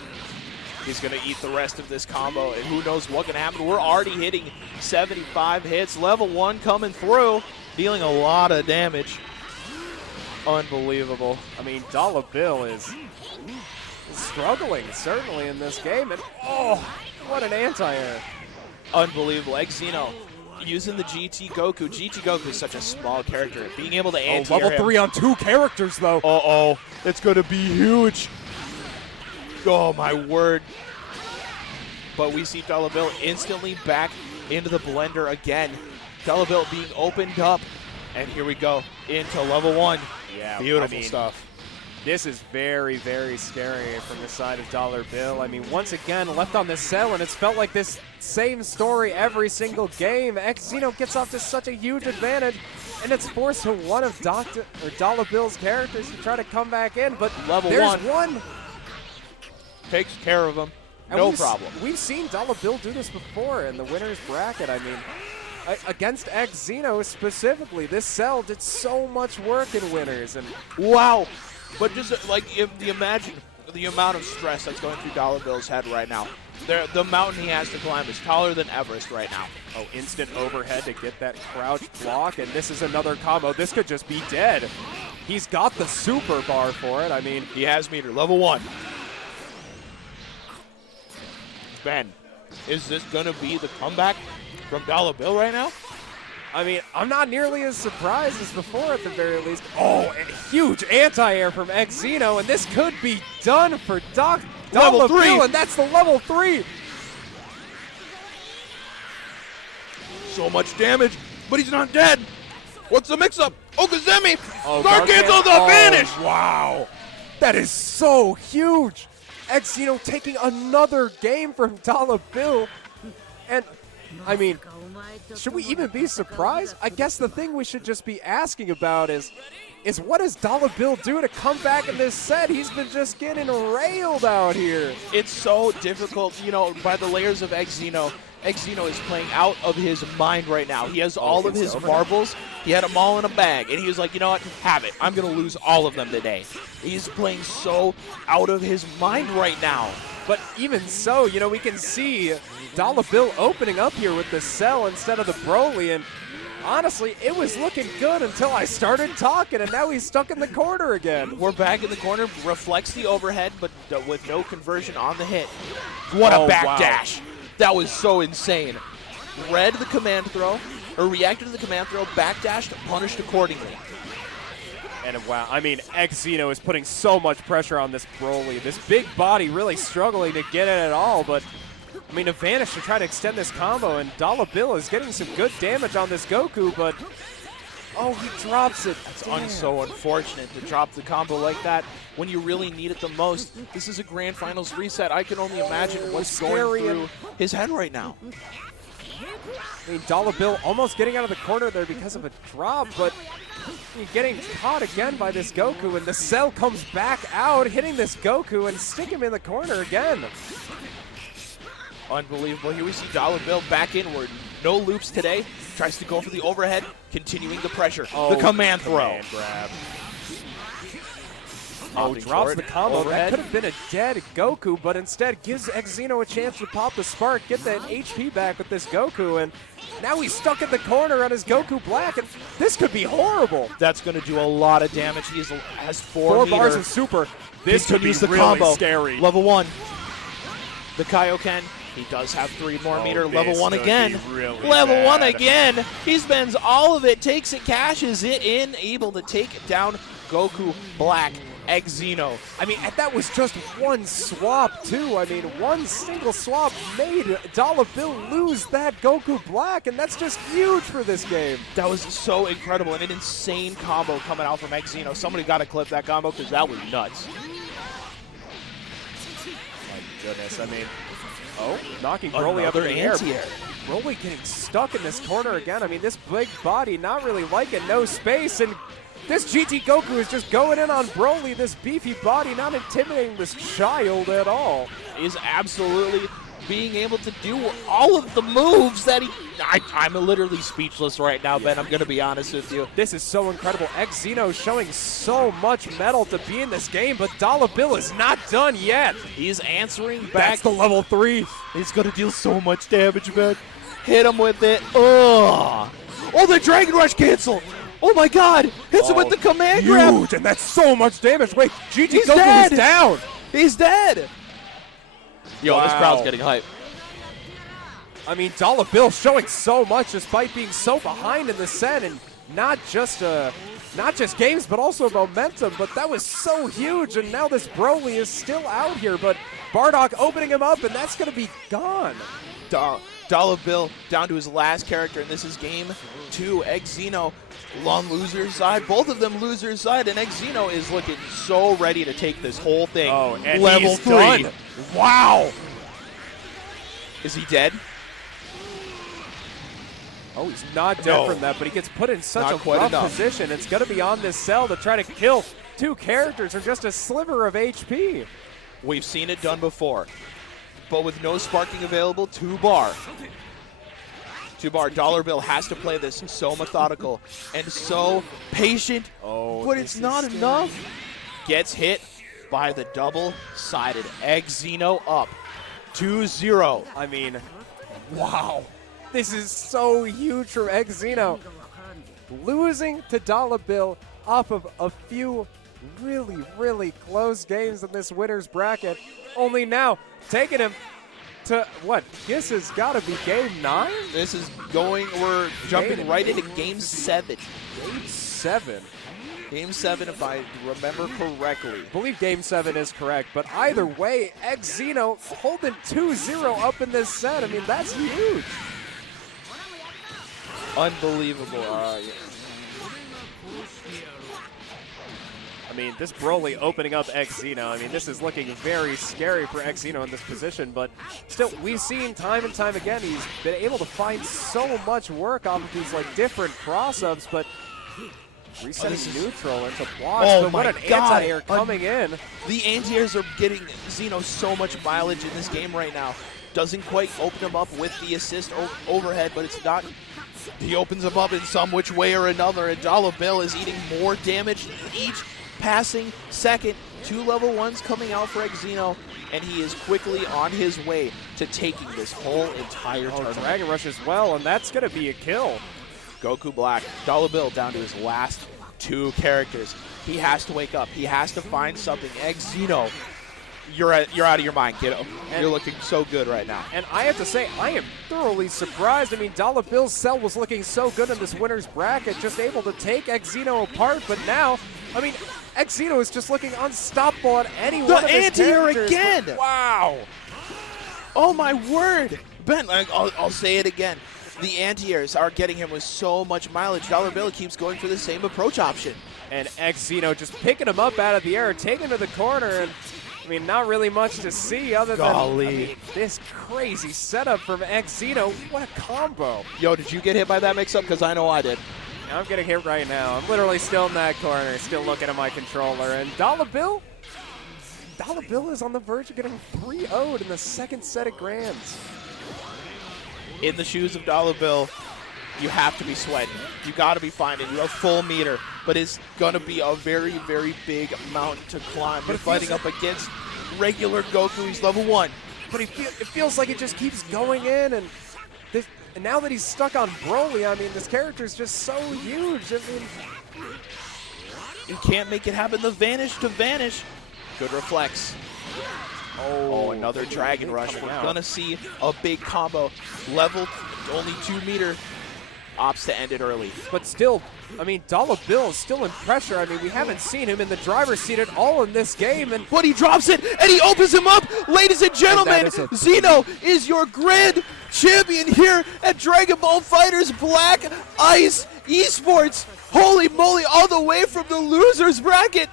He's going to eat the rest of this combo, and who knows what can happen. We're already hitting 75 hits. Level 1 coming through, dealing a lot of damage. Unbelievable. I mean, Dollar Bill is struggling, certainly, in this game. And, oh, what an anti-air. Unbelievable. Xeno using the GT Goku. GT Goku is such a small character. Being able to anti-air level him. 3 on 2 characters, though. Uh-oh. It's going to be huge. Oh, my word. But we see Dollar Bill instantly back into the blender again. Dollar Bill being opened up. And here we go into level 1. Yeah, Beautiful stuff. This is very, very scary from the side of Dollar Bill. I mean, once again, left on the cell, and it's felt like this same story every single game. Xeno gets off to such a huge advantage, and it's forced to one of Dollar Bill's characters to try to come back in. But Level there's 1. Takes care of him. No problem. We've seen Dollar Bill do this before in the winner's bracket. I mean, against Xeno specifically, this cell did so much work in winners. And wow. But just like if the amount of stress that's going through Dollar Bill's head right now. The mountain he has to climb is taller than Everest right now. Oh, instant overhead to get that crouch block, and this is another combo. This could just be dead. He's got the super bar for it. I mean, he has meter, level 1. Ben, is this going to be the comeback from Dollar Bill right now? I mean, I'm not nearly as surprised as before at the very least. Oh, and huge anti-air from Xeno, and this could be done for Level 3, and that's the level 3. So much damage, but he's not dead. What's the mix-up? Okazemi! Oh, Gargantuan the vanish! Wow. That is so huge. Xeno taking another game from Dollar Bill. And, I mean, should we even be surprised? I guess the thing we should just be asking about is what does Dollar Bill do to come back in this set? He's been just getting railed out here. It's so difficult, you know, by the layers of Xeno. Xeno is playing out of his mind right now. He has all of his marbles. He had them all in a bag, and he was like, you know what, have it. I'm going to lose all of them today. He's playing so out of his mind right now. But even so, you know, we can see Dollar Bill opening up here with the cell instead of the Broly, and honestly, it was looking good until I started talking, and now he's stuck in the corner again. We're back in the corner, reflects the overhead, but with no conversion on the hit. What a backdash. That was so insane. Read the command throw, or reacted to the command throw, backdashed, punished accordingly. And wow, I mean, Xeno is putting so much pressure on this Broly. This big body really struggling to get it at all, but I mean, a vanish to try to extend this combo, and Dollar Bill is getting some good damage on this Goku, but oh, he drops it. It's so unfortunate to drop the combo like that when you really need it the most. This is a Grand Finals reset. I can only imagine what's going through his head right now. I mean, Dollar Bill almost getting out of the corner there because of a drop, but getting caught again by this Goku, and the cell comes back out, hitting this Goku and stick him in the corner again. Unbelievable. Here we see Dollar Bill back inward. No loops today. Tries to go for the overhead, continuing the pressure. Oh, the command throw. Grab. Oh, drops the combo. That could have been a dead Goku, but instead gives Xeno a chance to pop the spark, get that HP back with this Goku, and now he's stuck in the corner on his Goku Black, and this could be horrible. That's going to do a lot of damage. He has 4 bars of super. This could be the really combo. Scary. Level 1. The Kaioken. He does have 3 more meter. Level 1 again. Really Level bad. 1 again. He spends all of it, takes it, cashes it in, able to take down Goku Black. Xeno. I mean, and that was just one swap, too. I mean, one single swap made Dollar Bill lose that Goku Black, and that's just huge for this game. That was so incredible, and an insane combo coming out from Xeno. Somebody got to clip that combo because that was nuts. My goodness, I mean, knocking Broly out of the air. Broly getting stuck in this corner again. I mean, this big body not really liking no space, and this GT Goku is just going in on Broly, this beefy body, not intimidating this child at all. He's absolutely being able to do all of the moves that I'm literally speechless right now, Ben. I'm going to be honest with you. This is so incredible. Xeno showing so much metal to be in this game, but Dollar Bill is not done yet. He's answering back. That's the level 3. He's going to deal so much damage, Ben. Hit him with it. Ugh. Oh, the Dragon Rush cancel. Oh my God! Hits him with the command grab! Huge, and that's so much damage. Wait, GT Goku is down! He's dead! Yo, wow. This crowd's getting hype. I mean, Dollar Bill showing so much despite being so behind in the set, and not just games, but also momentum. But that was so huge, and now this Broly is still out here. But Bardock opening him up, and that's going to be gone. Dollar Bill down to his last character, and this is game 2. Xeno on loser's side. Both of them loser's side, and Xeno is looking so ready to take this whole thing. Oh, and level he's 3. Done. Wow. Is he dead? Oh, he's not dead from that, but he gets put in such a rough position. It's going to be on this cell to try to kill 2 characters or just a sliver of HP. We've seen it done before, but with no sparking available, 2 bar. 2 bar. Dollar Bill has to play this so methodical and so patient, but it's not enough. gets hit by the double-sided. Xeno up 2-0. I mean, wow. This is so huge for Xeno. Losing to Dollar Bill off of a few really, really close games in this winner's bracket. Only now taking him to what? This has got to be game 9? This is we're jumping right into game 7. Game 7? Game 7, if I remember correctly. I believe game 7 is correct, but either way, Xeno holding 2-0 up in this set. I mean, that's huge. Unbelievable. I mean, this Broly opening up Xeno, I mean, this is looking very scary for Xeno in this position, but still, we've seen time and time again, he's been able to find so much work off of these, like, different cross-ups, but resetting neutral into blocks, Oh but what my an God. anti-air coming in. The anti-airs are getting Xeno so much mileage in this game right now. Doesn't quite open him up with the assist overhead, but it's not. He opens him up in some which way or another, and Dollar Bill is eating more damage each passing second. 2 level 1s coming out for Xeno, and he is quickly on his way to taking this whole entire tournament. Dragon Rush as well, and that's going to be a kill. Goku Black, Dollar Bill down to his last 2 characters. He has to wake up. He has to find something. Xeno, you're out of your mind, kiddo. You're looking so good right now. And I have to say, I am thoroughly surprised. I mean, Dollar Bill's cell was looking so good in this winner's bracket, just able to take Xeno apart, but now, I mean, Xeno is just looking unstoppable at any one of his anti-air characters. again! Wow! Oh my word! Ben, I'll say it again. The anti-airs are getting him with so much mileage. Dollar Bill keeps going for the same approach option. And Xeno just picking him up out of the air, taking him to the corner, and I mean, not really much to see other than I mean, this crazy setup from Xeno. What a combo. Yo, did you get hit by that mix-up? Because I know I did. I'm getting hit right now. I'm literally still in that corner, still looking at my controller. And Dollar Bill is on the verge of getting 3-0'd in the second set of Grands. In the shoes of Dollar Bill, you have to be sweating. You got to be finding. You have full meter, but it's going to be a very, very big mountain to climb. You're fighting up against regular Goku. He's level 1. But it feels like it just keeps going in, and now that he's stuck on Broly, I mean, this character is just so huge. I mean, you can't make it happen. The vanish to vanish. Good reflex. Oh, another Dragon Rush. We're going to see a big combo. Level, only 2 meter. Opts to end it early. But still, I mean, Dollar Bill is still in pressure. I mean, we haven't seen him in the driver's seat at all in this game. But he drops it, and he opens him up. Ladies and gentlemen, Xeno is your grand champion here at Dragon Ball FighterZ Black Ice eSports. Holy moly, all the way from the loser's bracket.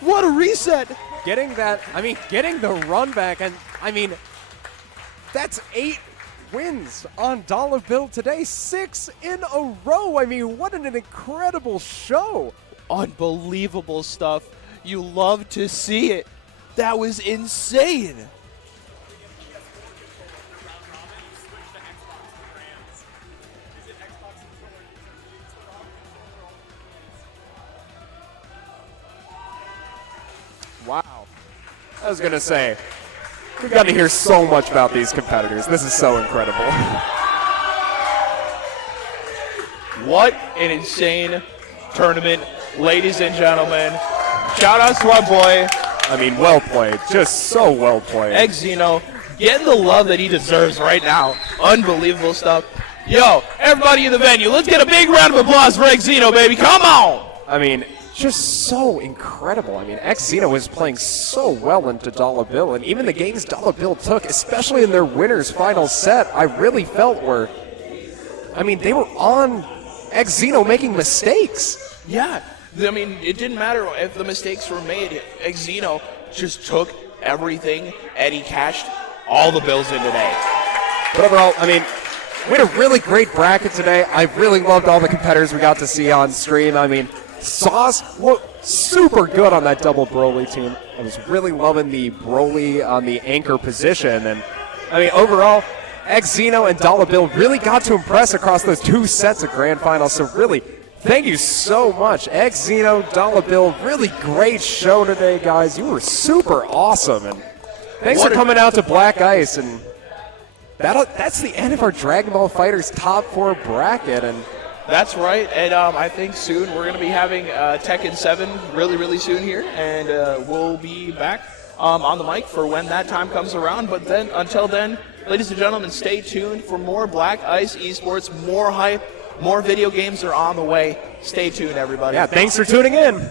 What a reset. Getting that, I mean, getting the run back, and I mean, that's 8 wins on Dollar Bill today, 6 in a row. I mean, what an incredible show. Unbelievable stuff. You love to see it. That was insane. Wow. I was going to say, we've got to hear so much about these competitors. This is so incredible. What an insane tournament, ladies and gentlemen. Shout out to our boy. I mean, well played. Just so well played. Xeno, getting the love that he deserves right now. Unbelievable stuff. Yo, everybody in the venue, let's get a big round of applause for Xeno, baby. Come on. I mean, just so incredible. I mean, Xeno was playing so well into Dollar Bill, and even the games Dollar Bill took, especially in their winner's final set, I really felt were, I mean, they were on Xeno making mistakes. Yeah, I mean, it didn't matter if the mistakes were made. Xeno just took everything, and he cashed all the bills in today. But overall, I mean, we had a really great bracket today. I really loved all the competitors we got to see on stream. I mean, Sauce looked super good on that double Broly team. I was really loving the Broly on the anchor position. And, I mean, overall, Xeno and Dollar Bill really got to impress across those 2 sets of grand finals. So really, Thank you so much. X, Zeno, Dollar Bill, really great show today, guys. You were super awesome. And thanks for coming out to Black Ice. And that's the end of our Dragon Ball FighterZ top 4 bracket. And that's right, and I think soon we're going to be having Tekken 7 really soon here, and we'll be back on the mic for when that time comes around. But then, until then, ladies and gentlemen, stay tuned for more Black Ice eSports, more hype, more video games are on the way. Stay tuned, everybody. Yeah, thanks for tuning in.